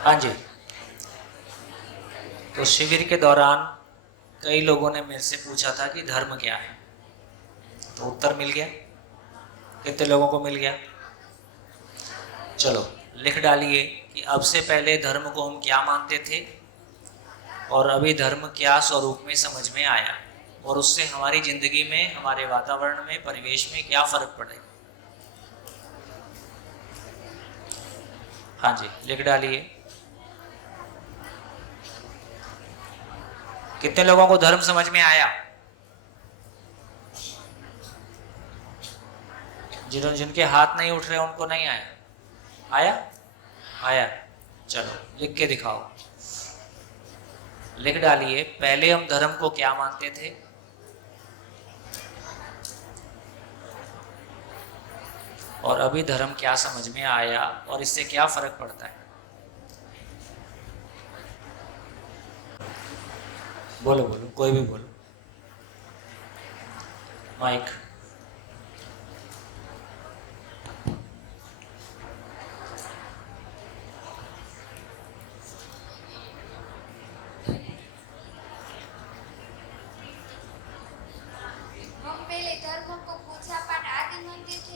हाँ जी। तो शिविर के दौरान कई लोगों ने मेरे से पूछा था कि धर्म क्या है, तो उत्तर मिल गया। कितने लोगों को मिल गया? चलो लिख डालिए कि अब से पहले धर्म को हम क्या मानते थे और अभी धर्म क्या स्वरूप में समझ में आया, और उससे हमारी जिंदगी में, हमारे वातावरण में, परिवेश में क्या फर्क पड़ेगा। हाँ जी, लिख डालिए। कितने लोगों को धर्म समझ में आया? जिनके हाथ नहीं उठ रहे उनको नहीं आया? आया? आया। चलो लिख के दिखाओ। लिख डालिए, पहले हम धर्म को क्या मानते थे और अभी धर्म क्या समझ में आया और इससे क्या फर्क पड़ता है। बोलो बोलो, कोई भी बोलो। माइक।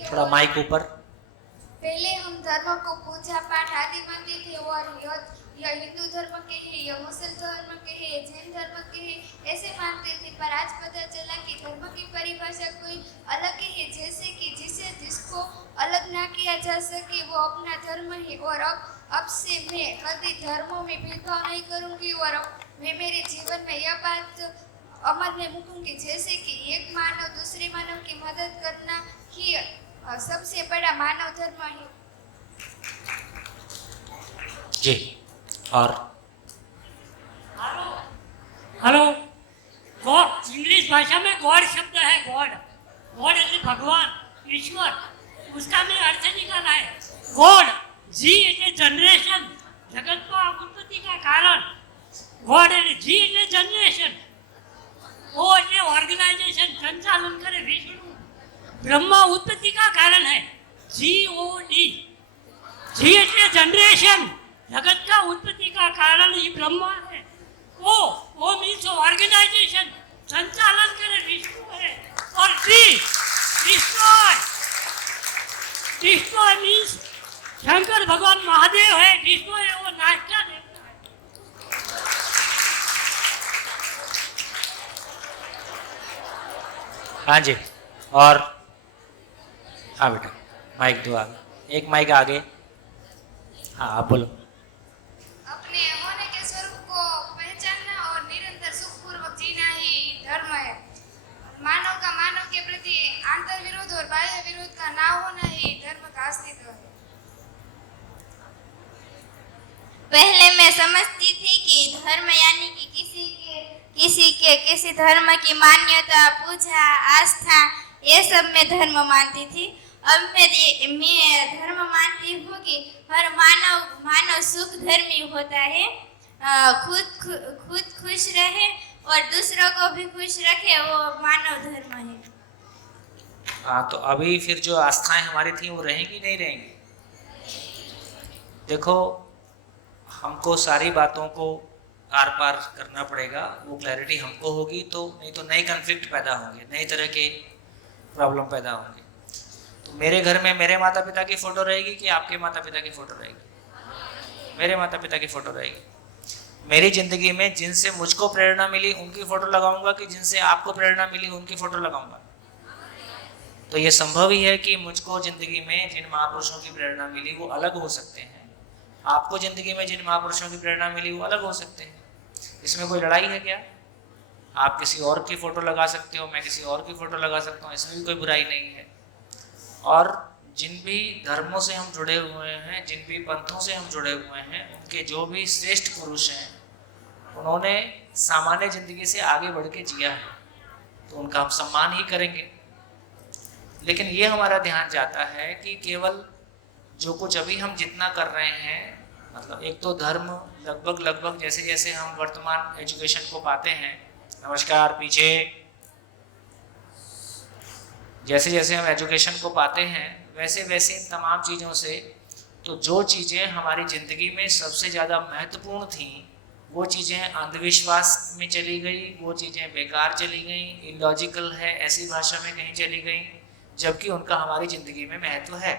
थोड़ा माइक ऊपर। पहले हम धर्म को पूजा पाठ आदि मानते थे और यह हिंदू धर्म के है, यह मुस्लिम धर्म के है, जैन धर्म के है, ऐसे मानते थे। पर आज पता चला कि धर्म की परिभाषा कोई अलग ही है, जैसे कि जिसको अलग ना किया जा सके वो अपना धर्म है। और अब से मैं कभी धर्मों में भेदभाव नहीं करूंगी और मैं मेरे जीवन में यह बात अमल में मूकूंगी, जैसे कि एक मानव दूसरे मानव की मदद करना ही सबसे बड़ा मानव धर्म है। जी। और हेलो। गॉड, इंग्लिश भाषा में गॉड शब्द है। गॉड, गॉड यानी भगवान, ईश्वर, उसका मैं अर्थ निकाला है। गॉड, जी એટલે जनरेशन, जगत को उत्पत्ति का कारण। गॉड એટલે जी એટલે जनरेशन, ओ એટલે ऑर्गेनाइजेशन, संचालन करे विश्व। ब्रह्मा उत्पत्ति का कारण है, जी-ओ-डी। जी એટલે जनरेशन, जगत का उत्पत्ति का कारण ही ब्रह्मा है। ओ मीन्स ऑर्गेनाइजेशन, संचालन करे विश्व है। और D, destroy, destroy means Shankar भगवान महादेव है। डिस्ट्रॉय वो नाश्ता देता है। हाँ जी। और हाँ बेटा, माइक दो आगे, एक माइक आगे। हाँ आप बोलो। अपने होने के स्वरूप को पहचानना और निरंतर सुखपूर्वक जीना ही धर्म है। मानव के प्रति आंतर विरोध और बाह्य विरोध का ना होना ही धर्म का अस्तित्व है। पहले मैं समझती थी कि धर्म यानी कि किसी धर्म की मान्यता, पूजा, आस्था, ये सब मैं धर्म मानती थी। अब मैं धर्म मानती हूँ कि हर मानव सुख धर्मी होता है, खुद खुश रहे और दूसरों को भी खुश रखे, वो मानव धर्म है। हाँ, तो अभी फिर जो आस्थाएं हमारी थी वो रहेंगी नहीं रहेंगी? देखो, हमको सारी बातों को आर पार करना पड़ेगा। वो क्लैरिटी हमको होगी तो, नहीं तो नए कन्फ्लिक्ट पैदा होंगे, नई तरह के प्रॉब्लम पैदा होंगे। तो मेरे घर में मेरे माता पिता की फ़ोटो रहेगी कि आपके माता पिता की फ़ोटो रहेगी? मेरे माता पिता की फ़ोटो रहेगी। मेरी ज़िंदगी में जिनसे मुझको प्रेरणा मिली उनकी फ़ोटो लगाऊंगा कि जिनसे आपको प्रेरणा मिली उनकी फ़ोटो लगाऊंगा? तो ये संभव ही है कि मुझको ज़िंदगी में जिन महापुरुषों की प्रेरणा मिली वो अलग हो सकते हैं, आपको ज़िंदगी में जिन महापुरुषों की प्रेरणा मिली वो अलग हो सकते हैं। इसमें कोई लड़ाई है क्या? आप किसी और की फ़ोटो लगा सकते हो, मैं किसी और की फ़ोटो लगा सकता हूँ, इसमें भी कोई बुराई नहीं है। और जिन भी धर्मों से हम जुड़े हुए हैं, जिन भी पंथों से हम जुड़े हुए हैं, उनके जो भी श्रेष्ठ पुरुष हैं, उन्होंने सामान्य ज़िंदगी से आगे बढ़ के जिया है, तो उनका हम सम्मान ही करेंगे। लेकिन ये हमारा ध्यान जाता है कि केवल जो कुछ अभी हम जितना कर रहे हैं, मतलब एक तो धर्म लगभग जैसे जैसे हम वर्तमान एजुकेशन को पाते हैं, नमस्कार पीछे, जैसे जैसे हम एजुकेशन को पाते हैं वैसे वैसे तमाम चीज़ों से तो जो चीज़ें हमारी ज़िंदगी में सबसे ज़्यादा महत्वपूर्ण थी वो चीज़ें अंधविश्वास में चली गई, वो चीज़ें बेकार चली गई, इलॉजिकल है ऐसी भाषा में कहीं चली गई, जबकि उनका हमारी ज़िंदगी में महत्व है।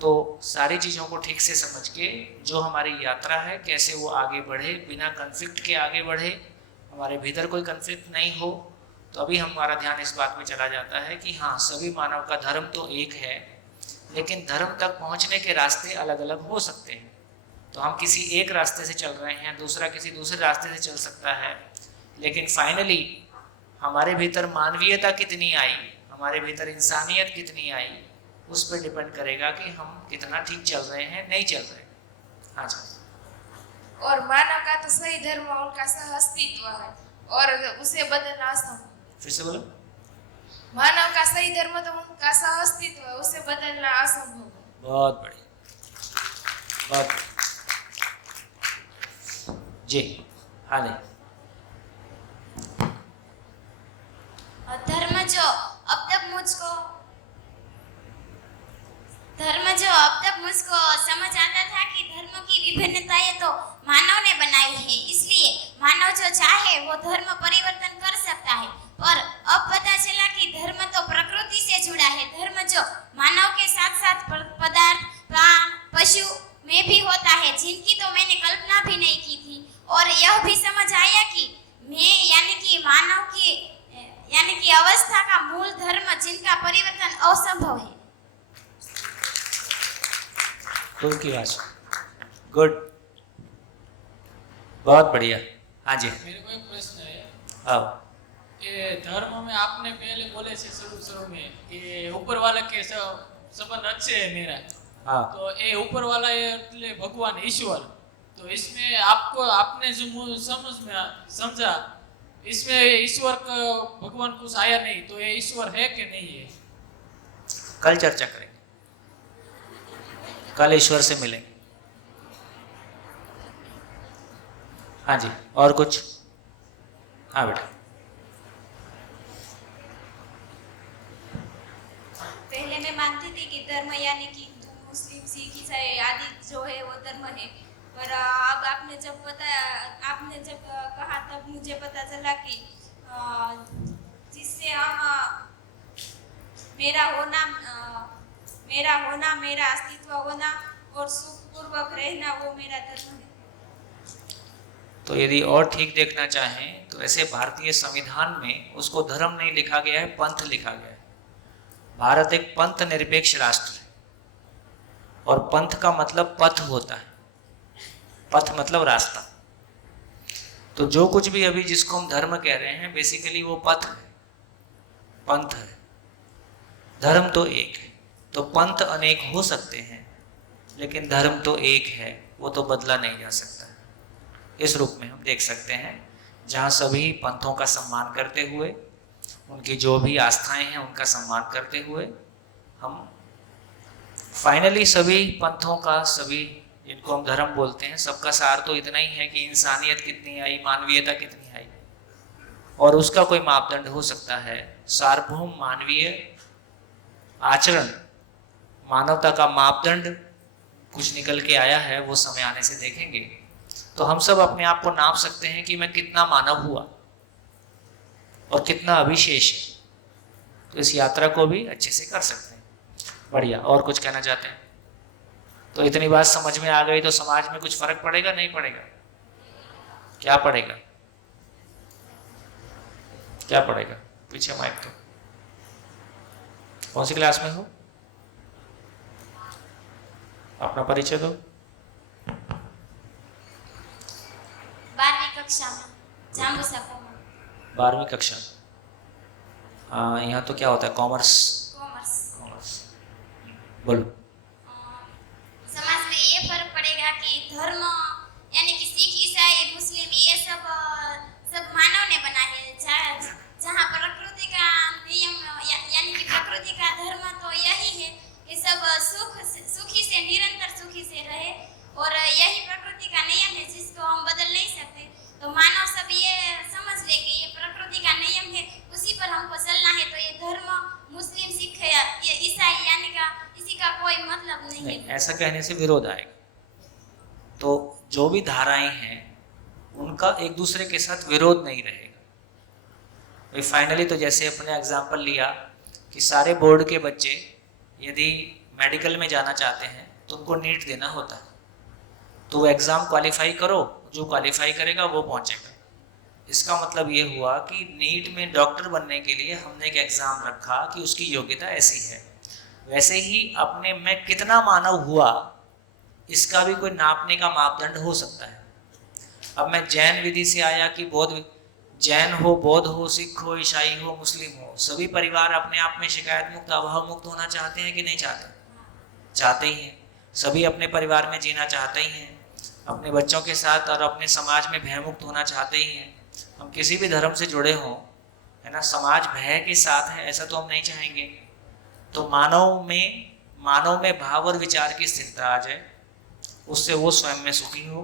तो सारी चीज़ों को ठीक से समझ के जो हमारी यात्रा है कैसे वो आगे बढ़े, बिना कन्फ्लिक्ट के आगे बढ़े, हमारे भीतर कोई कन्फ्लिक्ट नहीं हो, तो अभी हमारा ध्यान इस बात में चला जाता है कि हाँ, सभी मानव का धर्म तो एक है, लेकिन धर्म तक पहुँचने के रास्ते अलग अलग हो सकते हैं। तो हम किसी एक रास्ते से चल रहे हैं, दूसरा किसी दूसरे रास्ते से चल सकता है, लेकिन फाइनली हमारे भीतर मानवीयता कितनी आई, हमारे भीतर इंसानियत कितनी आई, उस पर डिपेंड करेगा कि हम कितना ठीक चल रहे हैं, नहीं चल रहे। हाँ जी। और मानव का तो सही धर्म उनका सह अस्तित्व है और उसे बदलना असंभव। फिर से बोलो। मानव का सही धर्म तो उनका सह अस्तित्व है, उसे बदलना असंभव है। बहुत बढ़िया, बहुत बढ़िया। जी हाँ नहीं। धर्म जो अब तक मुझको समझ आता था कि धर्म की विभिन्नताएं तो मानव ने बनाई है, इसलिए मानव जो चाहे वो धर्म परिवर्तन कर सकता है। और अब पता चला कि धर्म तो प्रकृति से जुड़ा है। धर्म जो मानव के साथ साथ पदार्थ, प्राण, पशु में भी होता है, जिनकी तो मैंने कल्पना भी नहीं की थी। और यह भी समझ आया कि मैं यानी कि मानव की यानी कि अवस्था का मूल धर्म जिनका परिवर्तन असंभव है। गुड, बहुत बढ़िया। हाँ जी। मेरे को एक प्रश्न है। आओ। ये धर्म में आपने पहले बोले से शुरू में कि ऊपर वाले के संबंध अच्छे है मेरा। हाँ। तो ये ऊपर वाला ये भगवान ईश्वर, तो इसमें आपने जो समझा इसमें ईश्वर का भगवान कुछ आया नहीं, तो ये ईश्वर है कि नहीं है? कल चर्चा करेंगे, कल ईश्वर से मिलेंगे। हाँ जी, और कुछ? हाँ बेटा। पहले मैं मानती थी कि धर्म यानी कि हिंदू, मुस्लिम, सिख, ईसाई आदि जो है वो धर्म है, पर अब आपने जब कहा तब मुझे पता चला कि जिससे हम मेरा होना, मेरा अस्तित्व होना और सुखपूर्वक रहना वो मेरा धर्म है। तो यदि और ठीक देखना चाहें तो ऐसे भारतीय संविधान में उसको धर्म नहीं लिखा गया है, पंथ लिखा गया है। भारत एक पंथ निरपेक्ष राष्ट्र है और पंथ का मतलब पथ होता है, पथ मतलब रास्ता। तो जो कुछ भी अभी जिसको हम धर्म कह रहे हैं बेसिकली वो पथ है, पंथ है। धर्म तो एक है, तो पंथ अनेक हो सकते हैं लेकिन धर्म तो एक है, वो तो बदला नहीं जा सकता। इस रूप में हम देख सकते हैं जहाँ सभी पंथों का सम्मान करते हुए, उनकी जो भी आस्थाएं हैं उनका सम्मान करते हुए, हम फाइनली सभी पंथों का, सभी जिनको हम धर्म बोलते हैं, सबका सार तो इतना ही है कि इंसानियत कितनी आई, मानवीयता कितनी आई। और उसका कोई मापदंड हो सकता है सार्वभौम मानवीय आचरण, मानवता का मापदंड कुछ निकल के आया है, वो समय आने से देखेंगे। तो हम सब अपने आप को नाप सकते हैं कि मैं कितना मानव हुआ और कितना अविशेष है। तो इस यात्रा को भी अच्छे से कर सकते हैं। बढ़िया, और कुछ कहना चाहते हैं? तो इतनी बात समझ में आ गई तो समाज में कुछ फर्क पड़ेगा, नहीं पड़ेगा? क्या पड़ेगा? क्या पड़ेगा? पीछे माइक तो। कौन सी क्लास में हो? अपना परिचय दो। 12वीं कक्षा में, जांबूसाखा में। 12वीं कक्षा। हाँ, यहाँ तो क्या होता है? कॉमर्स। बोलो। समाज में ये फर्क पड़ेगा कि धर्म यानी कि सिख, ईसाई, मुस्लिम ये सब मानव ने बना है। जहाँ प्रकृति का नियम यानी कि प्रकृति का धर्म तो यही है कि सब सुखी से, निरंतर सुखी से रहे, और यही प्रकृति का नियम है जिसको हम बदल नहीं सकते। तो मानव सब ये समझ ले कि ये प्रकृति का नियम है, उसी पर हमको चलना है। तो ये धर्म मुस्लिम, सिख, ईसाई यानी का इसी का कोई मतलब नहीं है। ऐसा कहने से विरोध आएगा। तो जो भी धाराएं हैं उनका एक दूसरे के साथ विरोध नहीं रहेगा। फाइनली तो जैसे अपने एग्जाम्पल लिया कि सारे बोर्ड के बच्चे यदि मेडिकल में जाना चाहते हैं तो उनको नीट देना होता है, तो वो एग्ज़ाम क्वालिफाई करो, जो क्वालिफाई करेगा वो पहुंचेगा। इसका मतलब ये हुआ कि नीट में डॉक्टर बनने के लिए हमने एक एग्ज़ाम रखा कि उसकी योग्यता ऐसी है। वैसे ही अपने में कितना मानव हुआ इसका भी कोई नापने का मापदंड हो सकता है। अब मैं जैन विधि से आया कि बौद्ध, जैन हो, बौद्ध हो, सिख हो, ईसाई हो, मुस्लिम हो, सभी परिवार अपने आप में शिकायत मुक्त, अभाव मुक्त होना चाहते हैं कि नहीं चाहते? चाहते ही हैं। सभी अपने परिवार में जीना चाहते ही हैं, अपने बच्चों के साथ और अपने समाज में भयमुक्त होना चाहते ही हैं। हम किसी भी धर्म से जुड़े हों, है ना, समाज भय के साथ है ऐसा तो हम नहीं चाहेंगे। तो मानव में भाव और विचार की स्थिरता आ जाए, उससे वो स्वयं में सुखी हो,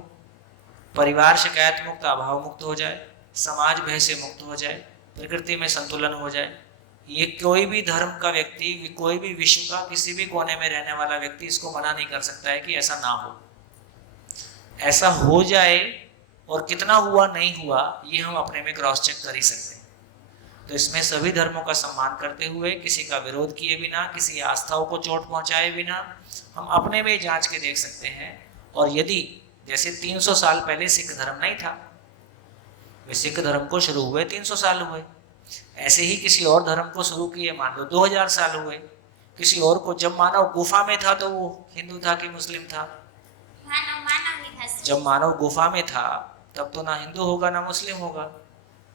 परिवार शिकायत मुक्त, अभाव मुक्त हो जाए, समाज भय से मुक्त हो जाए, प्रकृति में संतुलन हो जाए। ये कोई भी धर्म का व्यक्ति, कोई भी विश्व का किसी भी कोने में रहने वाला व्यक्ति इसको मना नहीं कर सकता है कि ऐसा ना हो। ऐसा हो जाए और कितना हुआ नहीं हुआ ये हम अपने में क्रॉस चेक कर ही सकते हैं। तो इसमें सभी धर्मों का सम्मान करते हुए, किसी का विरोध किए बिना, किसी आस्थाओं को चोट पहुंचाए बिना हम अपने में जांच के देख सकते हैं। और यदि जैसे 300 साल पहले सिख धर्म नहीं था, वे सिख धर्म को शुरू हुए 300 साल हुए, ऐसे ही किसी और धर्म को शुरू किए मान लो 2000 साल हुए, किसी और को, जब मानव गुफा में था तो वो हिंदू था कि मुस्लिम था? मानव ही था। जब मानव गुफा में था तब तो ना हिंदू होगा ना मुस्लिम होगा,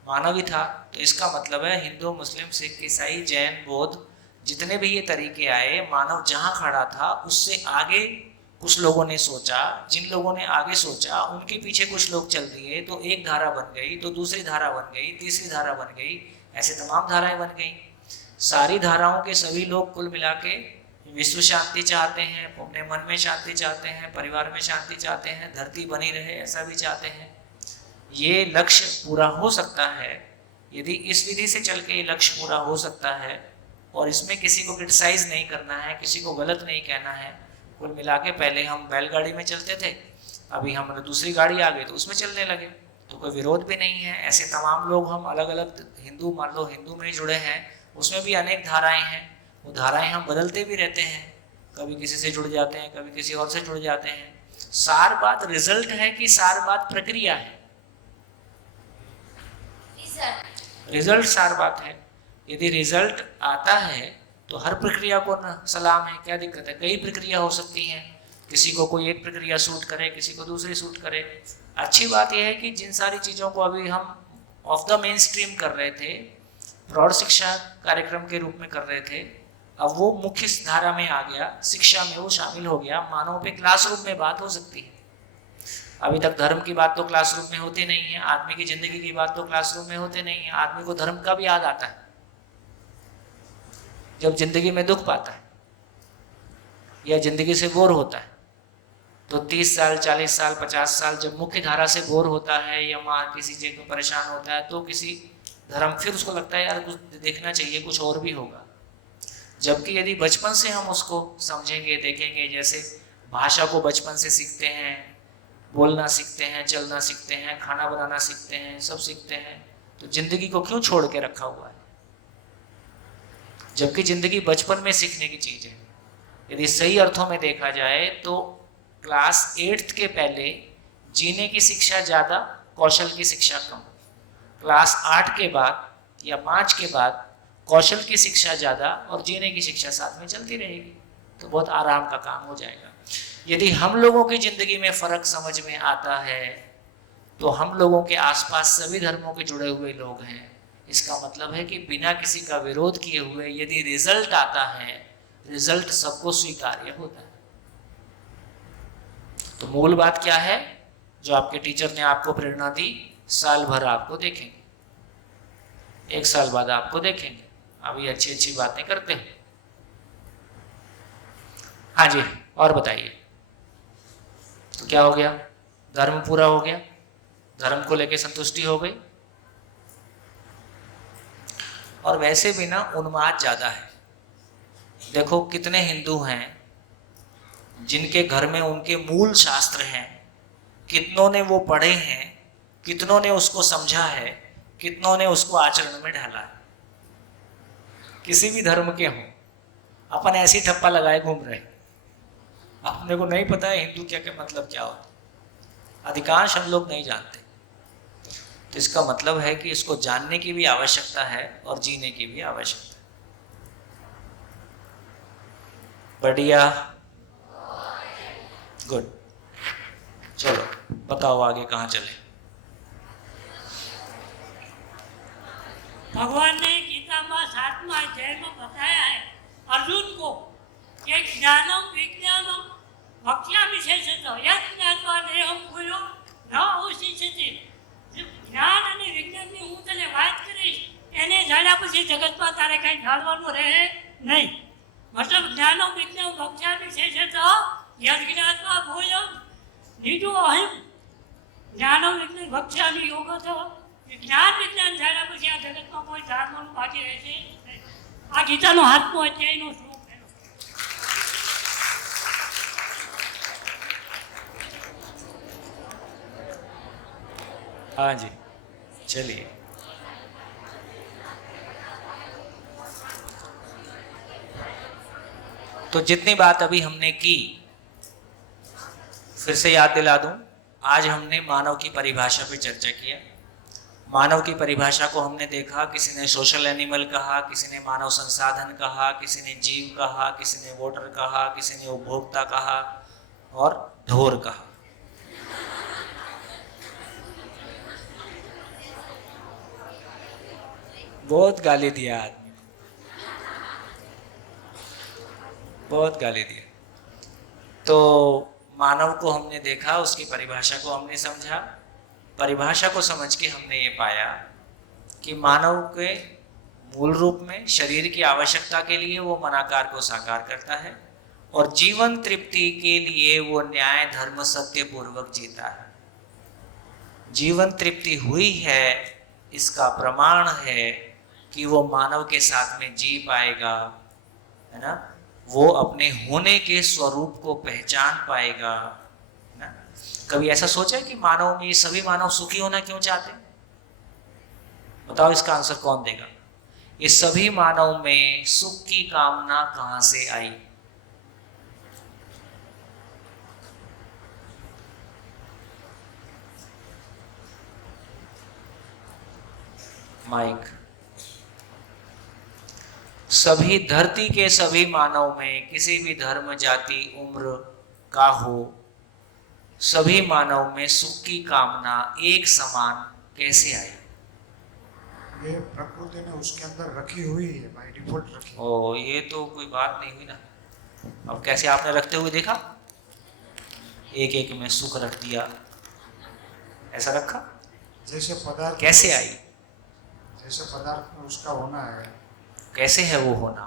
मानव ही था। तो इसका मतलब है हिंदू, मुस्लिम, सिख, ईसाई, जैन, बौद्ध, जितने भी ये तरीके आए, मानव जहाँ खड़ा था उससे आगे कुछ लोगों ने सोचा। जिन लोगों ने आगे सोचा उनके पीछे कुछ लोग चल दिए, तो एक धारा बन गई, तो दूसरी धारा बन गई, तीसरी धारा बन गई, ऐसे तमाम धाराएं बन गई। सारी धाराओं के सभी लोग कुल मिला के विश्व शांति चाहते हैं, अपने मन में शांति चाहते हैं, परिवार में शांति चाहते हैं, धरती बनी रहे ऐसा भी चाहते हैं। ये लक्ष्य पूरा हो सकता है यदि इस विधि से चल के ये लक्ष्य पूरा हो सकता है, और इसमें किसी को क्रिटिसाइज नहीं करना है, किसी को गलत नहीं कहना है। कुल मिला के पहले हम बैलगाड़ी में चलते थे, अभी हम दूसरी गाड़ी आ गई तो उसमें चलने लगे, तो कोई विरोध भी नहीं है। ऐसे तमाम लोग हम अलग अलग हिंदू, मान लो हिंदू में ही जुड़े हैं, उसमें भी अनेक धाराएं हैं, वो धाराएं हम बदलते भी रहते हैं, कभी किसी से जुड़ जाते हैं, कभी किसी और से जुड़ जाते हैं। सार बात रिजल्ट है कि सार बात प्रक्रिया है? रिजल्ट सार बात है। यदि रिजल्ट आता है तो हर प्रक्रिया को न सलाम है, क्या दिक्कत है? कई प्रक्रिया हो सकती हैं, किसी को कोई एक प्रक्रिया सूट करे, किसी को दूसरी सूट करे। अच्छी बात यह है कि जिन सारी चीज़ों को अभी हम ऑफ द मेन स्ट्रीम कर रहे थे, प्रौढ़ शिक्षा कार्यक्रम के रूप में कर रहे थे, अब वो मुख्य धारा में आ गया, शिक्षा में वो शामिल हो गया। मानव पे क्लासरूम में बात हो सकती है। अभी तक धर्म की बात तो क्लासरूम में होती नहीं है, आदमी की जिंदगी की बात तो क्लासरूम में होती नहीं है। आदमी को धर्म कब याद आता है? जब जिंदगी में दुख पाता है या जिंदगी से बोर होता है। तो 30 साल, 40 साल, 50 साल जब मुख्य धारा से बोर होता है या माँ किसी चीज को परेशान होता है, तो किसी धर्म, फिर उसको लगता है यार कुछ देखना चाहिए, कुछ और भी होगा। जबकि यदि बचपन से हम उसको समझेंगे, देखेंगे, जैसे भाषा को बचपन से सीखते हैं, बोलना सीखते हैं, चलना सीखते हैं, खाना बनाना सीखते हैं, सब सीखते हैं, तो जिंदगी को क्यों छोड़ के रखा हुआ है? जबकि जिंदगी बचपन में सीखने की चीज है। यदि सही अर्थों में देखा जाए तो क्लास 8th के पहले जीने की शिक्षा ज़्यादा, कौशल की शिक्षा कम। क्लास 8 के बाद या 5 के बाद कौशल की शिक्षा ज़्यादा और जीने की शिक्षा साथ में चलती रहेगी, तो बहुत आराम का काम हो जाएगा। यदि हम लोगों की ज़िंदगी में फ़र्क समझ में आता है तो हम लोगों के आसपास सभी धर्मों के जुड़े हुए लोग हैं। इसका मतलब है कि बिना किसी का विरोध किए हुए यदि रिजल्ट आता है, रिजल्ट सबको स्वीकार्य होता है। तो मूल बात क्या है? जो आपके टीचर ने आपको प्रेरणा दी, साल भर आपको देखेंगे, 1 साल बाद आपको देखेंगे, अभी अच्छी अच्छी बातें करते हैं। हाँ जी, और बताइए, तो क्या हो गया? धर्म पूरा हो गया, धर्म को लेके संतुष्टि हो गई। और वैसे भी ना उन्माद ज़्यादा है। देखो कितने हिंदू हैं जिनके घर में उनके मूल शास्त्र हैं, कितनों ने वो पढ़े हैं, कितनों ने उसको समझा है, कितनों ने उसको आचरण में ढाला है। किसी भी धर्म के हों, अपन ऐसी ठप्पा लगाए घूम रहे हैं, अपने को नहीं पता है हिंदू क्या क्या मतलब क्या होता है। अधिकांश हम लोग नहीं जानते। तो इसका मतलब है कि इसको जानने की भी आवश्यकता है और जीने की भी आवश्यकता है। बढ़िया, गुड। चलो बताओ आगे कहाँ चले। भगवान ने गीता में 7वां अध्याय में बताया है अर्जुन को कि ज्ञानम विज्ञानम भक्ष्यामि शेषतः यत् ज्ञात्वा देहं ભૂયો ન ઉષિષ્યતિ। જ્ઞાન અને વિજ્ઞાનની હું તને વાત કરીશ, એને જાણ્યા પછી જગતમાં તારે કંઈ જાણવાનું રહે નહીં। मतलब ज्ञानम विज्ञानम भक्ष्यामि शेषतः यत् જ્ઞાત્વા ભૂયં निजो अहम ज्ञानम विज्ञान भक्ष्यामि योगतः। ज्ञान विज्ञान जाण्या પછી આ જગતમાં કોઈ જાણવાનું બાકી રહેશે નહીં। આ ગીતાનો 7મો અધ્યાયનો શ્લોક છે। हाँ जी, चलिए। तो जितनी बात अभी हमने की, फिर से याद दिला दूं। आज हमने मानव की परिभाषा पे चर्चा किया। मानव की परिभाषा को हमने देखा, किसी ने सोशल एनिमल कहा, किसी ने मानव संसाधन कहा, किसी ने जीव कहा, किसी ने वोटर कहा, किसी ने उपभोक्ता कहा और ढोर कहा। बहुत गाली दिया आदमी, बहुत गाली दिया। तो मानव को हमने देखा, उसकी परिभाषा को हमने समझा। परिभाषा को समझ के हमने ये पाया कि मानव के मूल रूप में शरीर की आवश्यकता के लिए वो मनाकार को साकार करता है और जीवन तृप्ति के लिए वो न्याय धर्म सत्य पूर्वक जीता है। जीवन तृप्ति हुई है, इसका प्रमाण है कि वो मानव के साथ में जी पाएगा, है ना। वो अपने होने के स्वरूप को पहचान पाएगा, है ना। कभी ऐसा सोचा है कि मानव में, ये सभी मानव सुखी होना क्यों चाहते हैं? बताओ, इसका आंसर कौन देगा? ये सभी मानव में सुख की कामना कहां से आई? माइक। सभी धरती के सभी मानव में, किसी भी धर्म जाति उम्र का हो, सभी मानव में सुख की कामना एक समान कैसे आई? ये प्रकृति ने उसके अंदर रखी हुई है, बाय डिफॉल्ट रखी। ओ, ये तो कोई बात नहीं हुई ना। अब कैसे आपने रखते हुए देखा? एक एक में सुख रख दिया, ऐसा रखा? जैसे पदार्थ कैसे आई? जैसे पदार्थ में उसका होना है, कैसे है वो होना?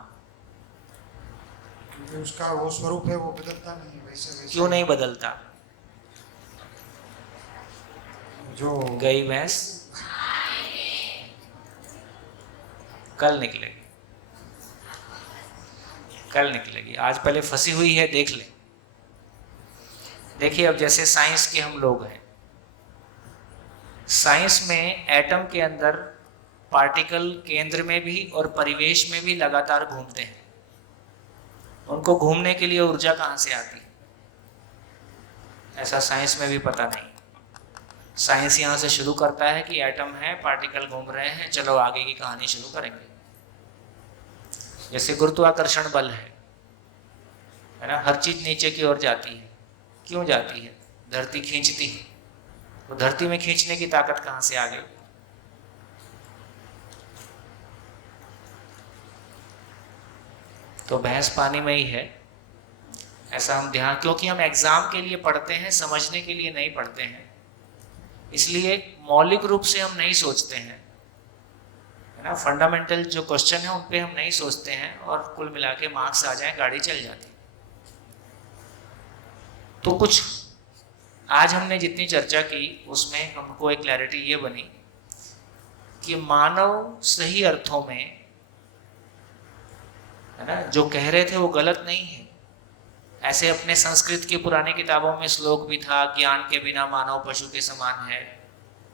क्योंकि उसका वो स्वरूप है, वो बदलता नहीं, वैसे वैसे। क्यों नहीं बदलता? जो गई भैंस कल निकलेगी, कल निकलेगी। आज पहले फंसी हुई है, देख ले। देखिए, अब जैसे साइंस के हम लोग हैं, साइंस में एटम के अंदर पार्टिकल केंद्र में भी और परिवेश में भी लगातार घूमते हैं। उनको घूमने के लिए ऊर्जा कहाँ से आती है, ऐसा साइंस में भी पता नहीं। साइंस यहाँ से शुरू करता है कि एटम है, पार्टिकल घूम रहे हैं, चलो आगे की कहानी शुरू करेंगे। जैसे गुरुत्वाकर्षण बल है ना, हर चीज नीचे की ओर जाती है। क्यों जाती है? धरती खींचती है। तो धरती में खींचने की ताकत कहाँ से आ गई? तो भैंस पानी में ही है, ऐसा हम ध्यान, क्योंकि हम एग्जाम के लिए पढ़ते हैं, समझने के लिए नहीं पढ़ते हैं, इसलिए मौलिक रूप से हम नहीं सोचते हैं, है ना। फंडामेंटल जो क्वेश्चन है उन पे हम नहीं सोचते हैं और कुल मिला के मार्क्स आ जाए, गाड़ी चल जाती। तो कुछ आज हमने जितनी चर्चा की उसमें हमको एक क्लैरिटी ये बनी कि मानव सही अर्थों में, है ना, जो कह रहे थे वो गलत नहीं है। ऐसे अपने संस्कृत की पुरानी किताबों में श्लोक भी था, ज्ञान के बिना मानव पशु के समान है।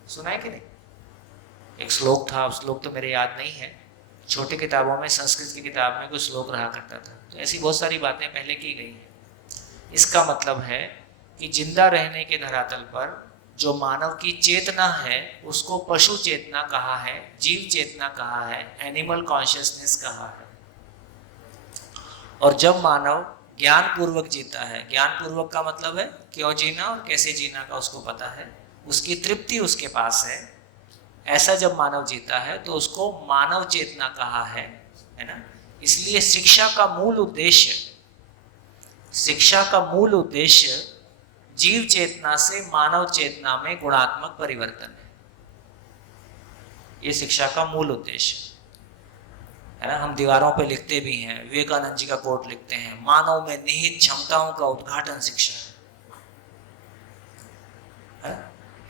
सुना है कि नहीं? एक श्लोक था, श्लोक तो मेरे याद नहीं है, छोटी किताबों में, संस्कृत की किताब में कुछ श्लोक रहा करता था। तो ऐसी बहुत सारी बातें पहले की गई हैं। इसका मतलब है कि जिंदा रहने के धरातल पर जो मानव की चेतना है उसको पशु चेतना कहा है, जीव चेतना कहा है, एनिमल कॉन्शियसनेस कहा है। और जब मानव ज्ञान पूर्वक जीता है, ज्ञान पूर्वक का मतलब है क्यों जीना और कैसे जीना का उसको पता है, उसकी तृप्ति उसके पास है, ऐसा जब मानव जीता है तो उसको मानव चेतना कहा है ना। इसलिए शिक्षा का मूल उद्देश्य जीव चेतना से मानव चेतना में गुणात्मक परिवर्तन है। ये शिक्षा का मूल उद्देश्य है ना। हम दीवारों पे लिखते भी हैं, विवेकानंद जी का कोट लिखते हैं, मानव में निहित क्षमताओं का उद्घाटन शिक्षा है।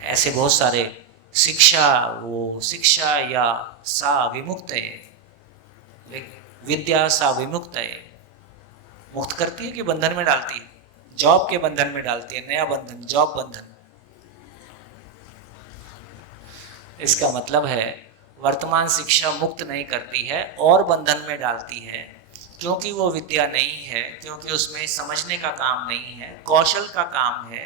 ऐसे बहुत सारे शिक्षा या सा विमुक्त है, विद्या सा विमुक्त है, मुक्त करती है कि बंधन में डालती है? जॉब के बंधन में डालती है, नया बंधन, जॉब बंधन। इसका मतलब है वर्तमान शिक्षा मुक्त नहीं करती है और बंधन में डालती है, क्योंकि वो विद्या नहीं है, क्योंकि उसमें समझने का काम नहीं है, कौशल का काम है।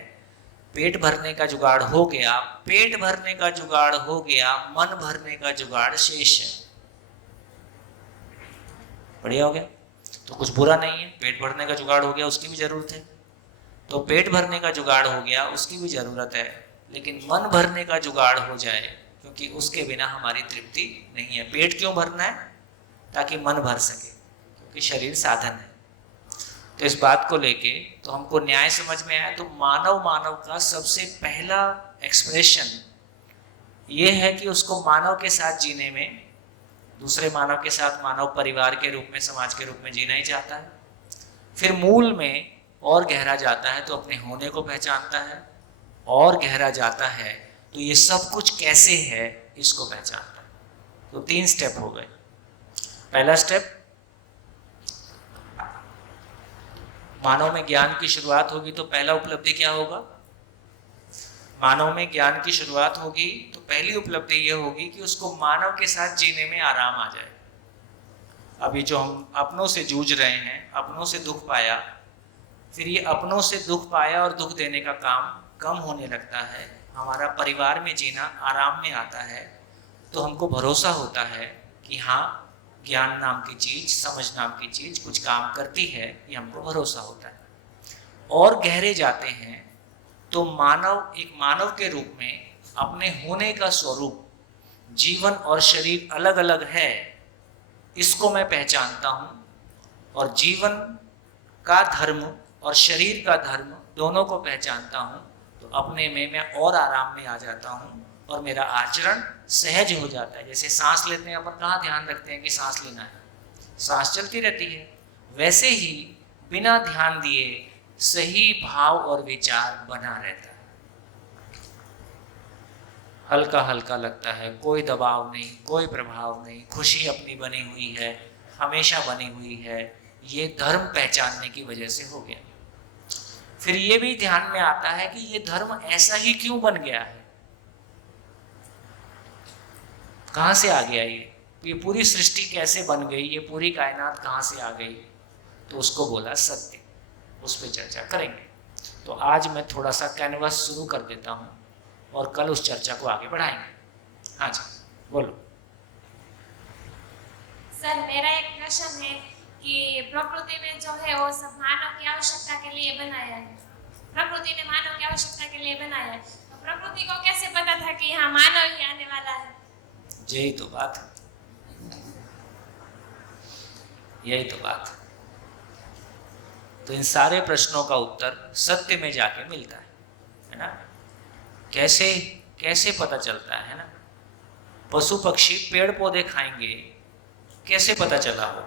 पेट भरने का जुगाड़ हो गया, पेट भरने का जुगाड़ हो गया, मन भरने का जुगाड़ शेष है। बढ़िया हो गया, तो कुछ बुरा नहीं है। पेट भरने का जुगाड़ हो गया, उसकी भी जरूरत है, तो पेट भरने का जुगाड़ हो गया, उसकी भी जरूरत है। लेकिन मन भरने का जुगाड़ हो जाए, क्योंकि उसके बिना हमारी तृप्ति नहीं है। पेट क्यों भरना है? ताकि मन भर सके, क्योंकि शरीर साधन है। तो इस बात को लेके तो हमको न्याय समझ में आया। तो मानव का सबसे पहला एक्सप्रेशन ये है कि उसको मानव के साथ जीने में, दूसरे मानव के साथ मानव परिवार के रूप में, समाज के रूप में जीना ही चाहता है। फिर मूल में और गहरा जाता है तो अपने होने को पहचानता है, और गहरा जाता है तो ये सब कुछ कैसे है इसको पहचानता है। तो 3 स्टेप हो गए। पहला स्टेप, मानव में ज्ञान की शुरुआत होगी तो पहला उपलब्धि क्या होगा? मानव में ज्ञान की शुरुआत होगी तो पहली उपलब्धि ये होगी कि उसको मानव के साथ जीने में आराम आ जाए। अभी जो हम अपनों से जूझ रहे हैं, अपनों से दुख पाया, फिर ये अपनों से दुख पाया और दुख देने का काम कम होने लगता है, हमारा परिवार में जीना आराम में आता है, तो हमको भरोसा होता है कि हाँ, ज्ञान नाम की चीज़, समझ नाम की चीज़ कुछ काम करती है, ये हमको भरोसा होता है। और गहरे जाते हैं तो मानव, एक मानव के रूप में अपने होने का स्वरूप, जीवन और शरीर अलग अलग है, इसको मैं पहचानता हूँ। और जीवन का धर्म और शरीर का धर्म दोनों को पहचानता हूँ, तो अपने में मैं और आराम में आ जाता हूँ और मेरा आचरण सहज हो जाता है। जैसे सांस लेते हैं, अपन कहाँ ध्यान रखते हैं कि सांस लेना है, सांस चलती रहती है। वैसे ही बिना ध्यान दिए सही भाव और विचार बना रहता है, हल्का हल्का लगता है, कोई दबाव नहीं, कोई प्रभाव नहीं, खुशी अपनी बनी हुई है, हमेशा बनी हुई है। ये धर्म पहचानने की वजह से हो गया। फिर ये भी ध्यान में आता है कि ये धर्म ऐसा ही क्यों बन गया है, कहाँ से आ गया ये पूरी सृष्टि कैसे बन गई, ये पूरी कायनात कहाँ से आ गई। तो उसको बोला सत्य, उस पर चर्चा करेंगे। तो आज मैं थोड़ा सा कैनवस शुरू कर देता हूँ और कल उस चर्चा को आगे बढ़ाएंगे। हाँ जी, बोलो। सर, मेरा एक प्रश्न है कि प्रकृति में जो है वो सब मानव की आवश्यकता के लिए बनाया है, प्रकृति ने मानव की आवश्यकता के लिए बनाया है, तो प्रकृति को कैसे पता था कि यहाँ मानव ही आने वाला है? यही तो बात है, यही तो बात है। तो इन सारे प्रश्नों का उत्तर सत्य में जाके मिलता है ना। कैसे कैसे पता चलता है ना। पशु पक्षी पेड़ पौधे खाएंगे, कैसे पता चला हो?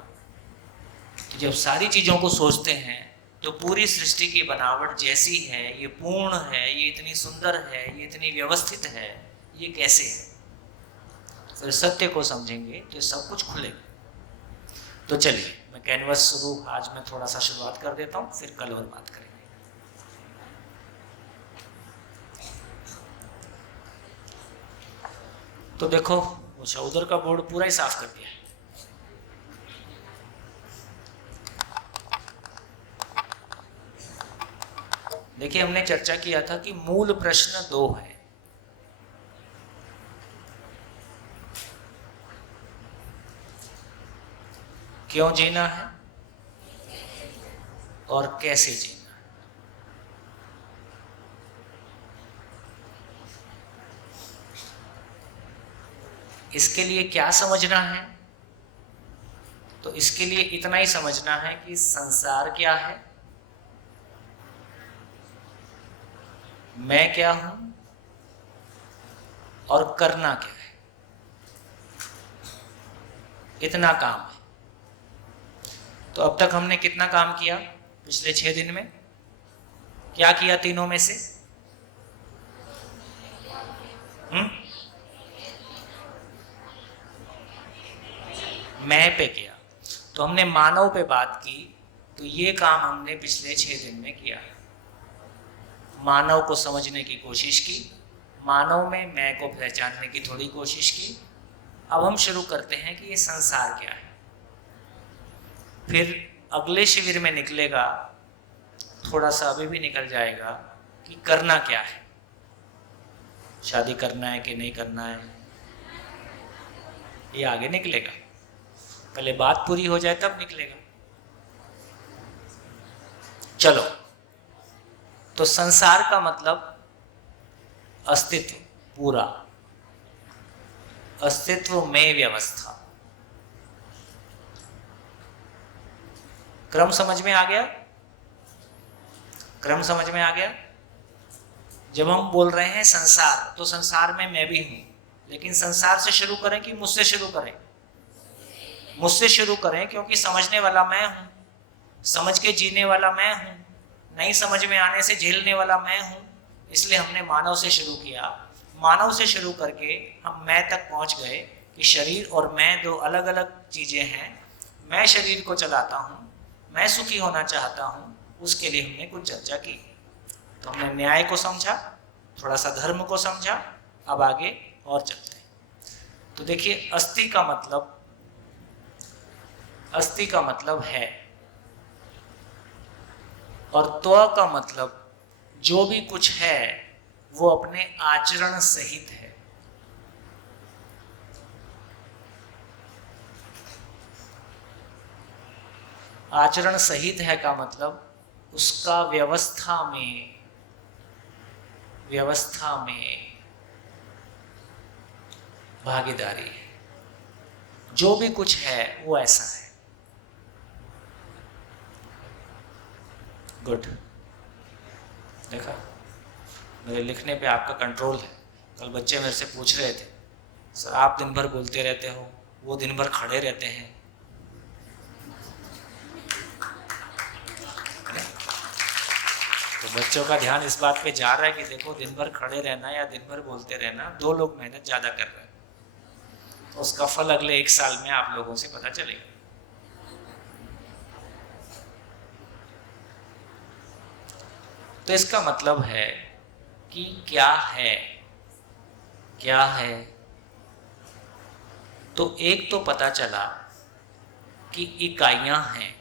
जब सारी चीज़ों को सोचते हैं तो पूरी सृष्टि की बनावट जैसी है, ये पूर्ण है, ये इतनी सुंदर है, ये इतनी व्यवस्थित है, ये कैसे है? फिर सत्य को समझेंगे तो सब कुछ खुलेगा। तो चलिए मैं कैनवस शुरू आज मैं थोड़ा सा शुरुआत कर देता हूँ, फिर कल और बात करेंगे। तो देखो अच्छा उधर का बोर्ड पूरा ही साफ कर दिया है। देखिए हमने चर्चा किया था कि मूल प्रश्न 2 है। क्यों जीना है और कैसे जीना है। इसके लिए क्या समझना है, तो इसके लिए इतना ही समझना है कि संसार क्या है, मैं क्या हूं और करना क्या है। इतना काम है। तो अब तक हमने कितना काम किया पिछले 6 दिन में? क्या किया तीनों में से? मैं पे किया। तो हमने मानव पे बात की, तो ये काम हमने पिछले 6 दिन में किया। मानव को समझने की कोशिश की, मानव में मैं को पहचानने की थोड़ी कोशिश की। अब हम शुरू करते हैं कि ये संसार क्या है। फिर अगले शिविर में निकलेगा, थोड़ा सा अभी भी निकल जाएगा कि करना क्या है। शादी करना है कि नहीं करना है, ये आगे निकलेगा। पहले बात पूरी हो जाए तब निकलेगा। चलो, तो संसार का मतलब अस्तित्व, पूरा अस्तित्व में व्यवस्था। क्रम समझ में आ गया? क्रम समझ में आ गया? जब हम बोल रहे हैं संसार, तो संसार में मैं भी हूं, लेकिन संसार से शुरू करें कि मुझसे शुरू करें? मुझसे शुरू करें, क्योंकि समझने वाला मैं हूं, समझ के जीने वाला मैं हूं, नहीं समझ में आने से झेलने वाला मैं हूं। इसलिए हमने मानव से शुरू किया। मानव से शुरू करके हम मैं तक पहुंच गए कि शरीर और मैं 2 अलग अलग चीजें हैं। मैं शरीर को चलाता हूं, मैं सुखी होना चाहता हूं, उसके लिए हमने कुछ चर्चा की। तो हमने न्याय को समझा, थोड़ा सा धर्म को समझा। अब आगे और चलते हैं। तो देखिए अस्थि का मतलब है, और त्व का मतलब जो भी कुछ है वो अपने आचरण सहित है। आचरण सहित है का मतलब उसका व्यवस्था में भागीदारी है। जो भी कुछ है वो ऐसा है। गुड, देखा मेरे लिखने पे आपका कंट्रोल है। कल बच्चे मेरे से पूछ रहे थे, सर आप दिन भर बोलते रहते हो, वो दिन भर खड़े रहते हैं। तो बच्चों का ध्यान इस बात पे जा रहा है कि देखो दिन भर खड़े रहना या दिन भर बोलते रहना, 2 लोग मेहनत ज़्यादा कर रहे हैं। तो उसका फल अगले 1 साल में आप लोगों से पता चलेगा। तो इसका मतलब है कि क्या है। तो एक तो पता चला कि इकाइयां हैं।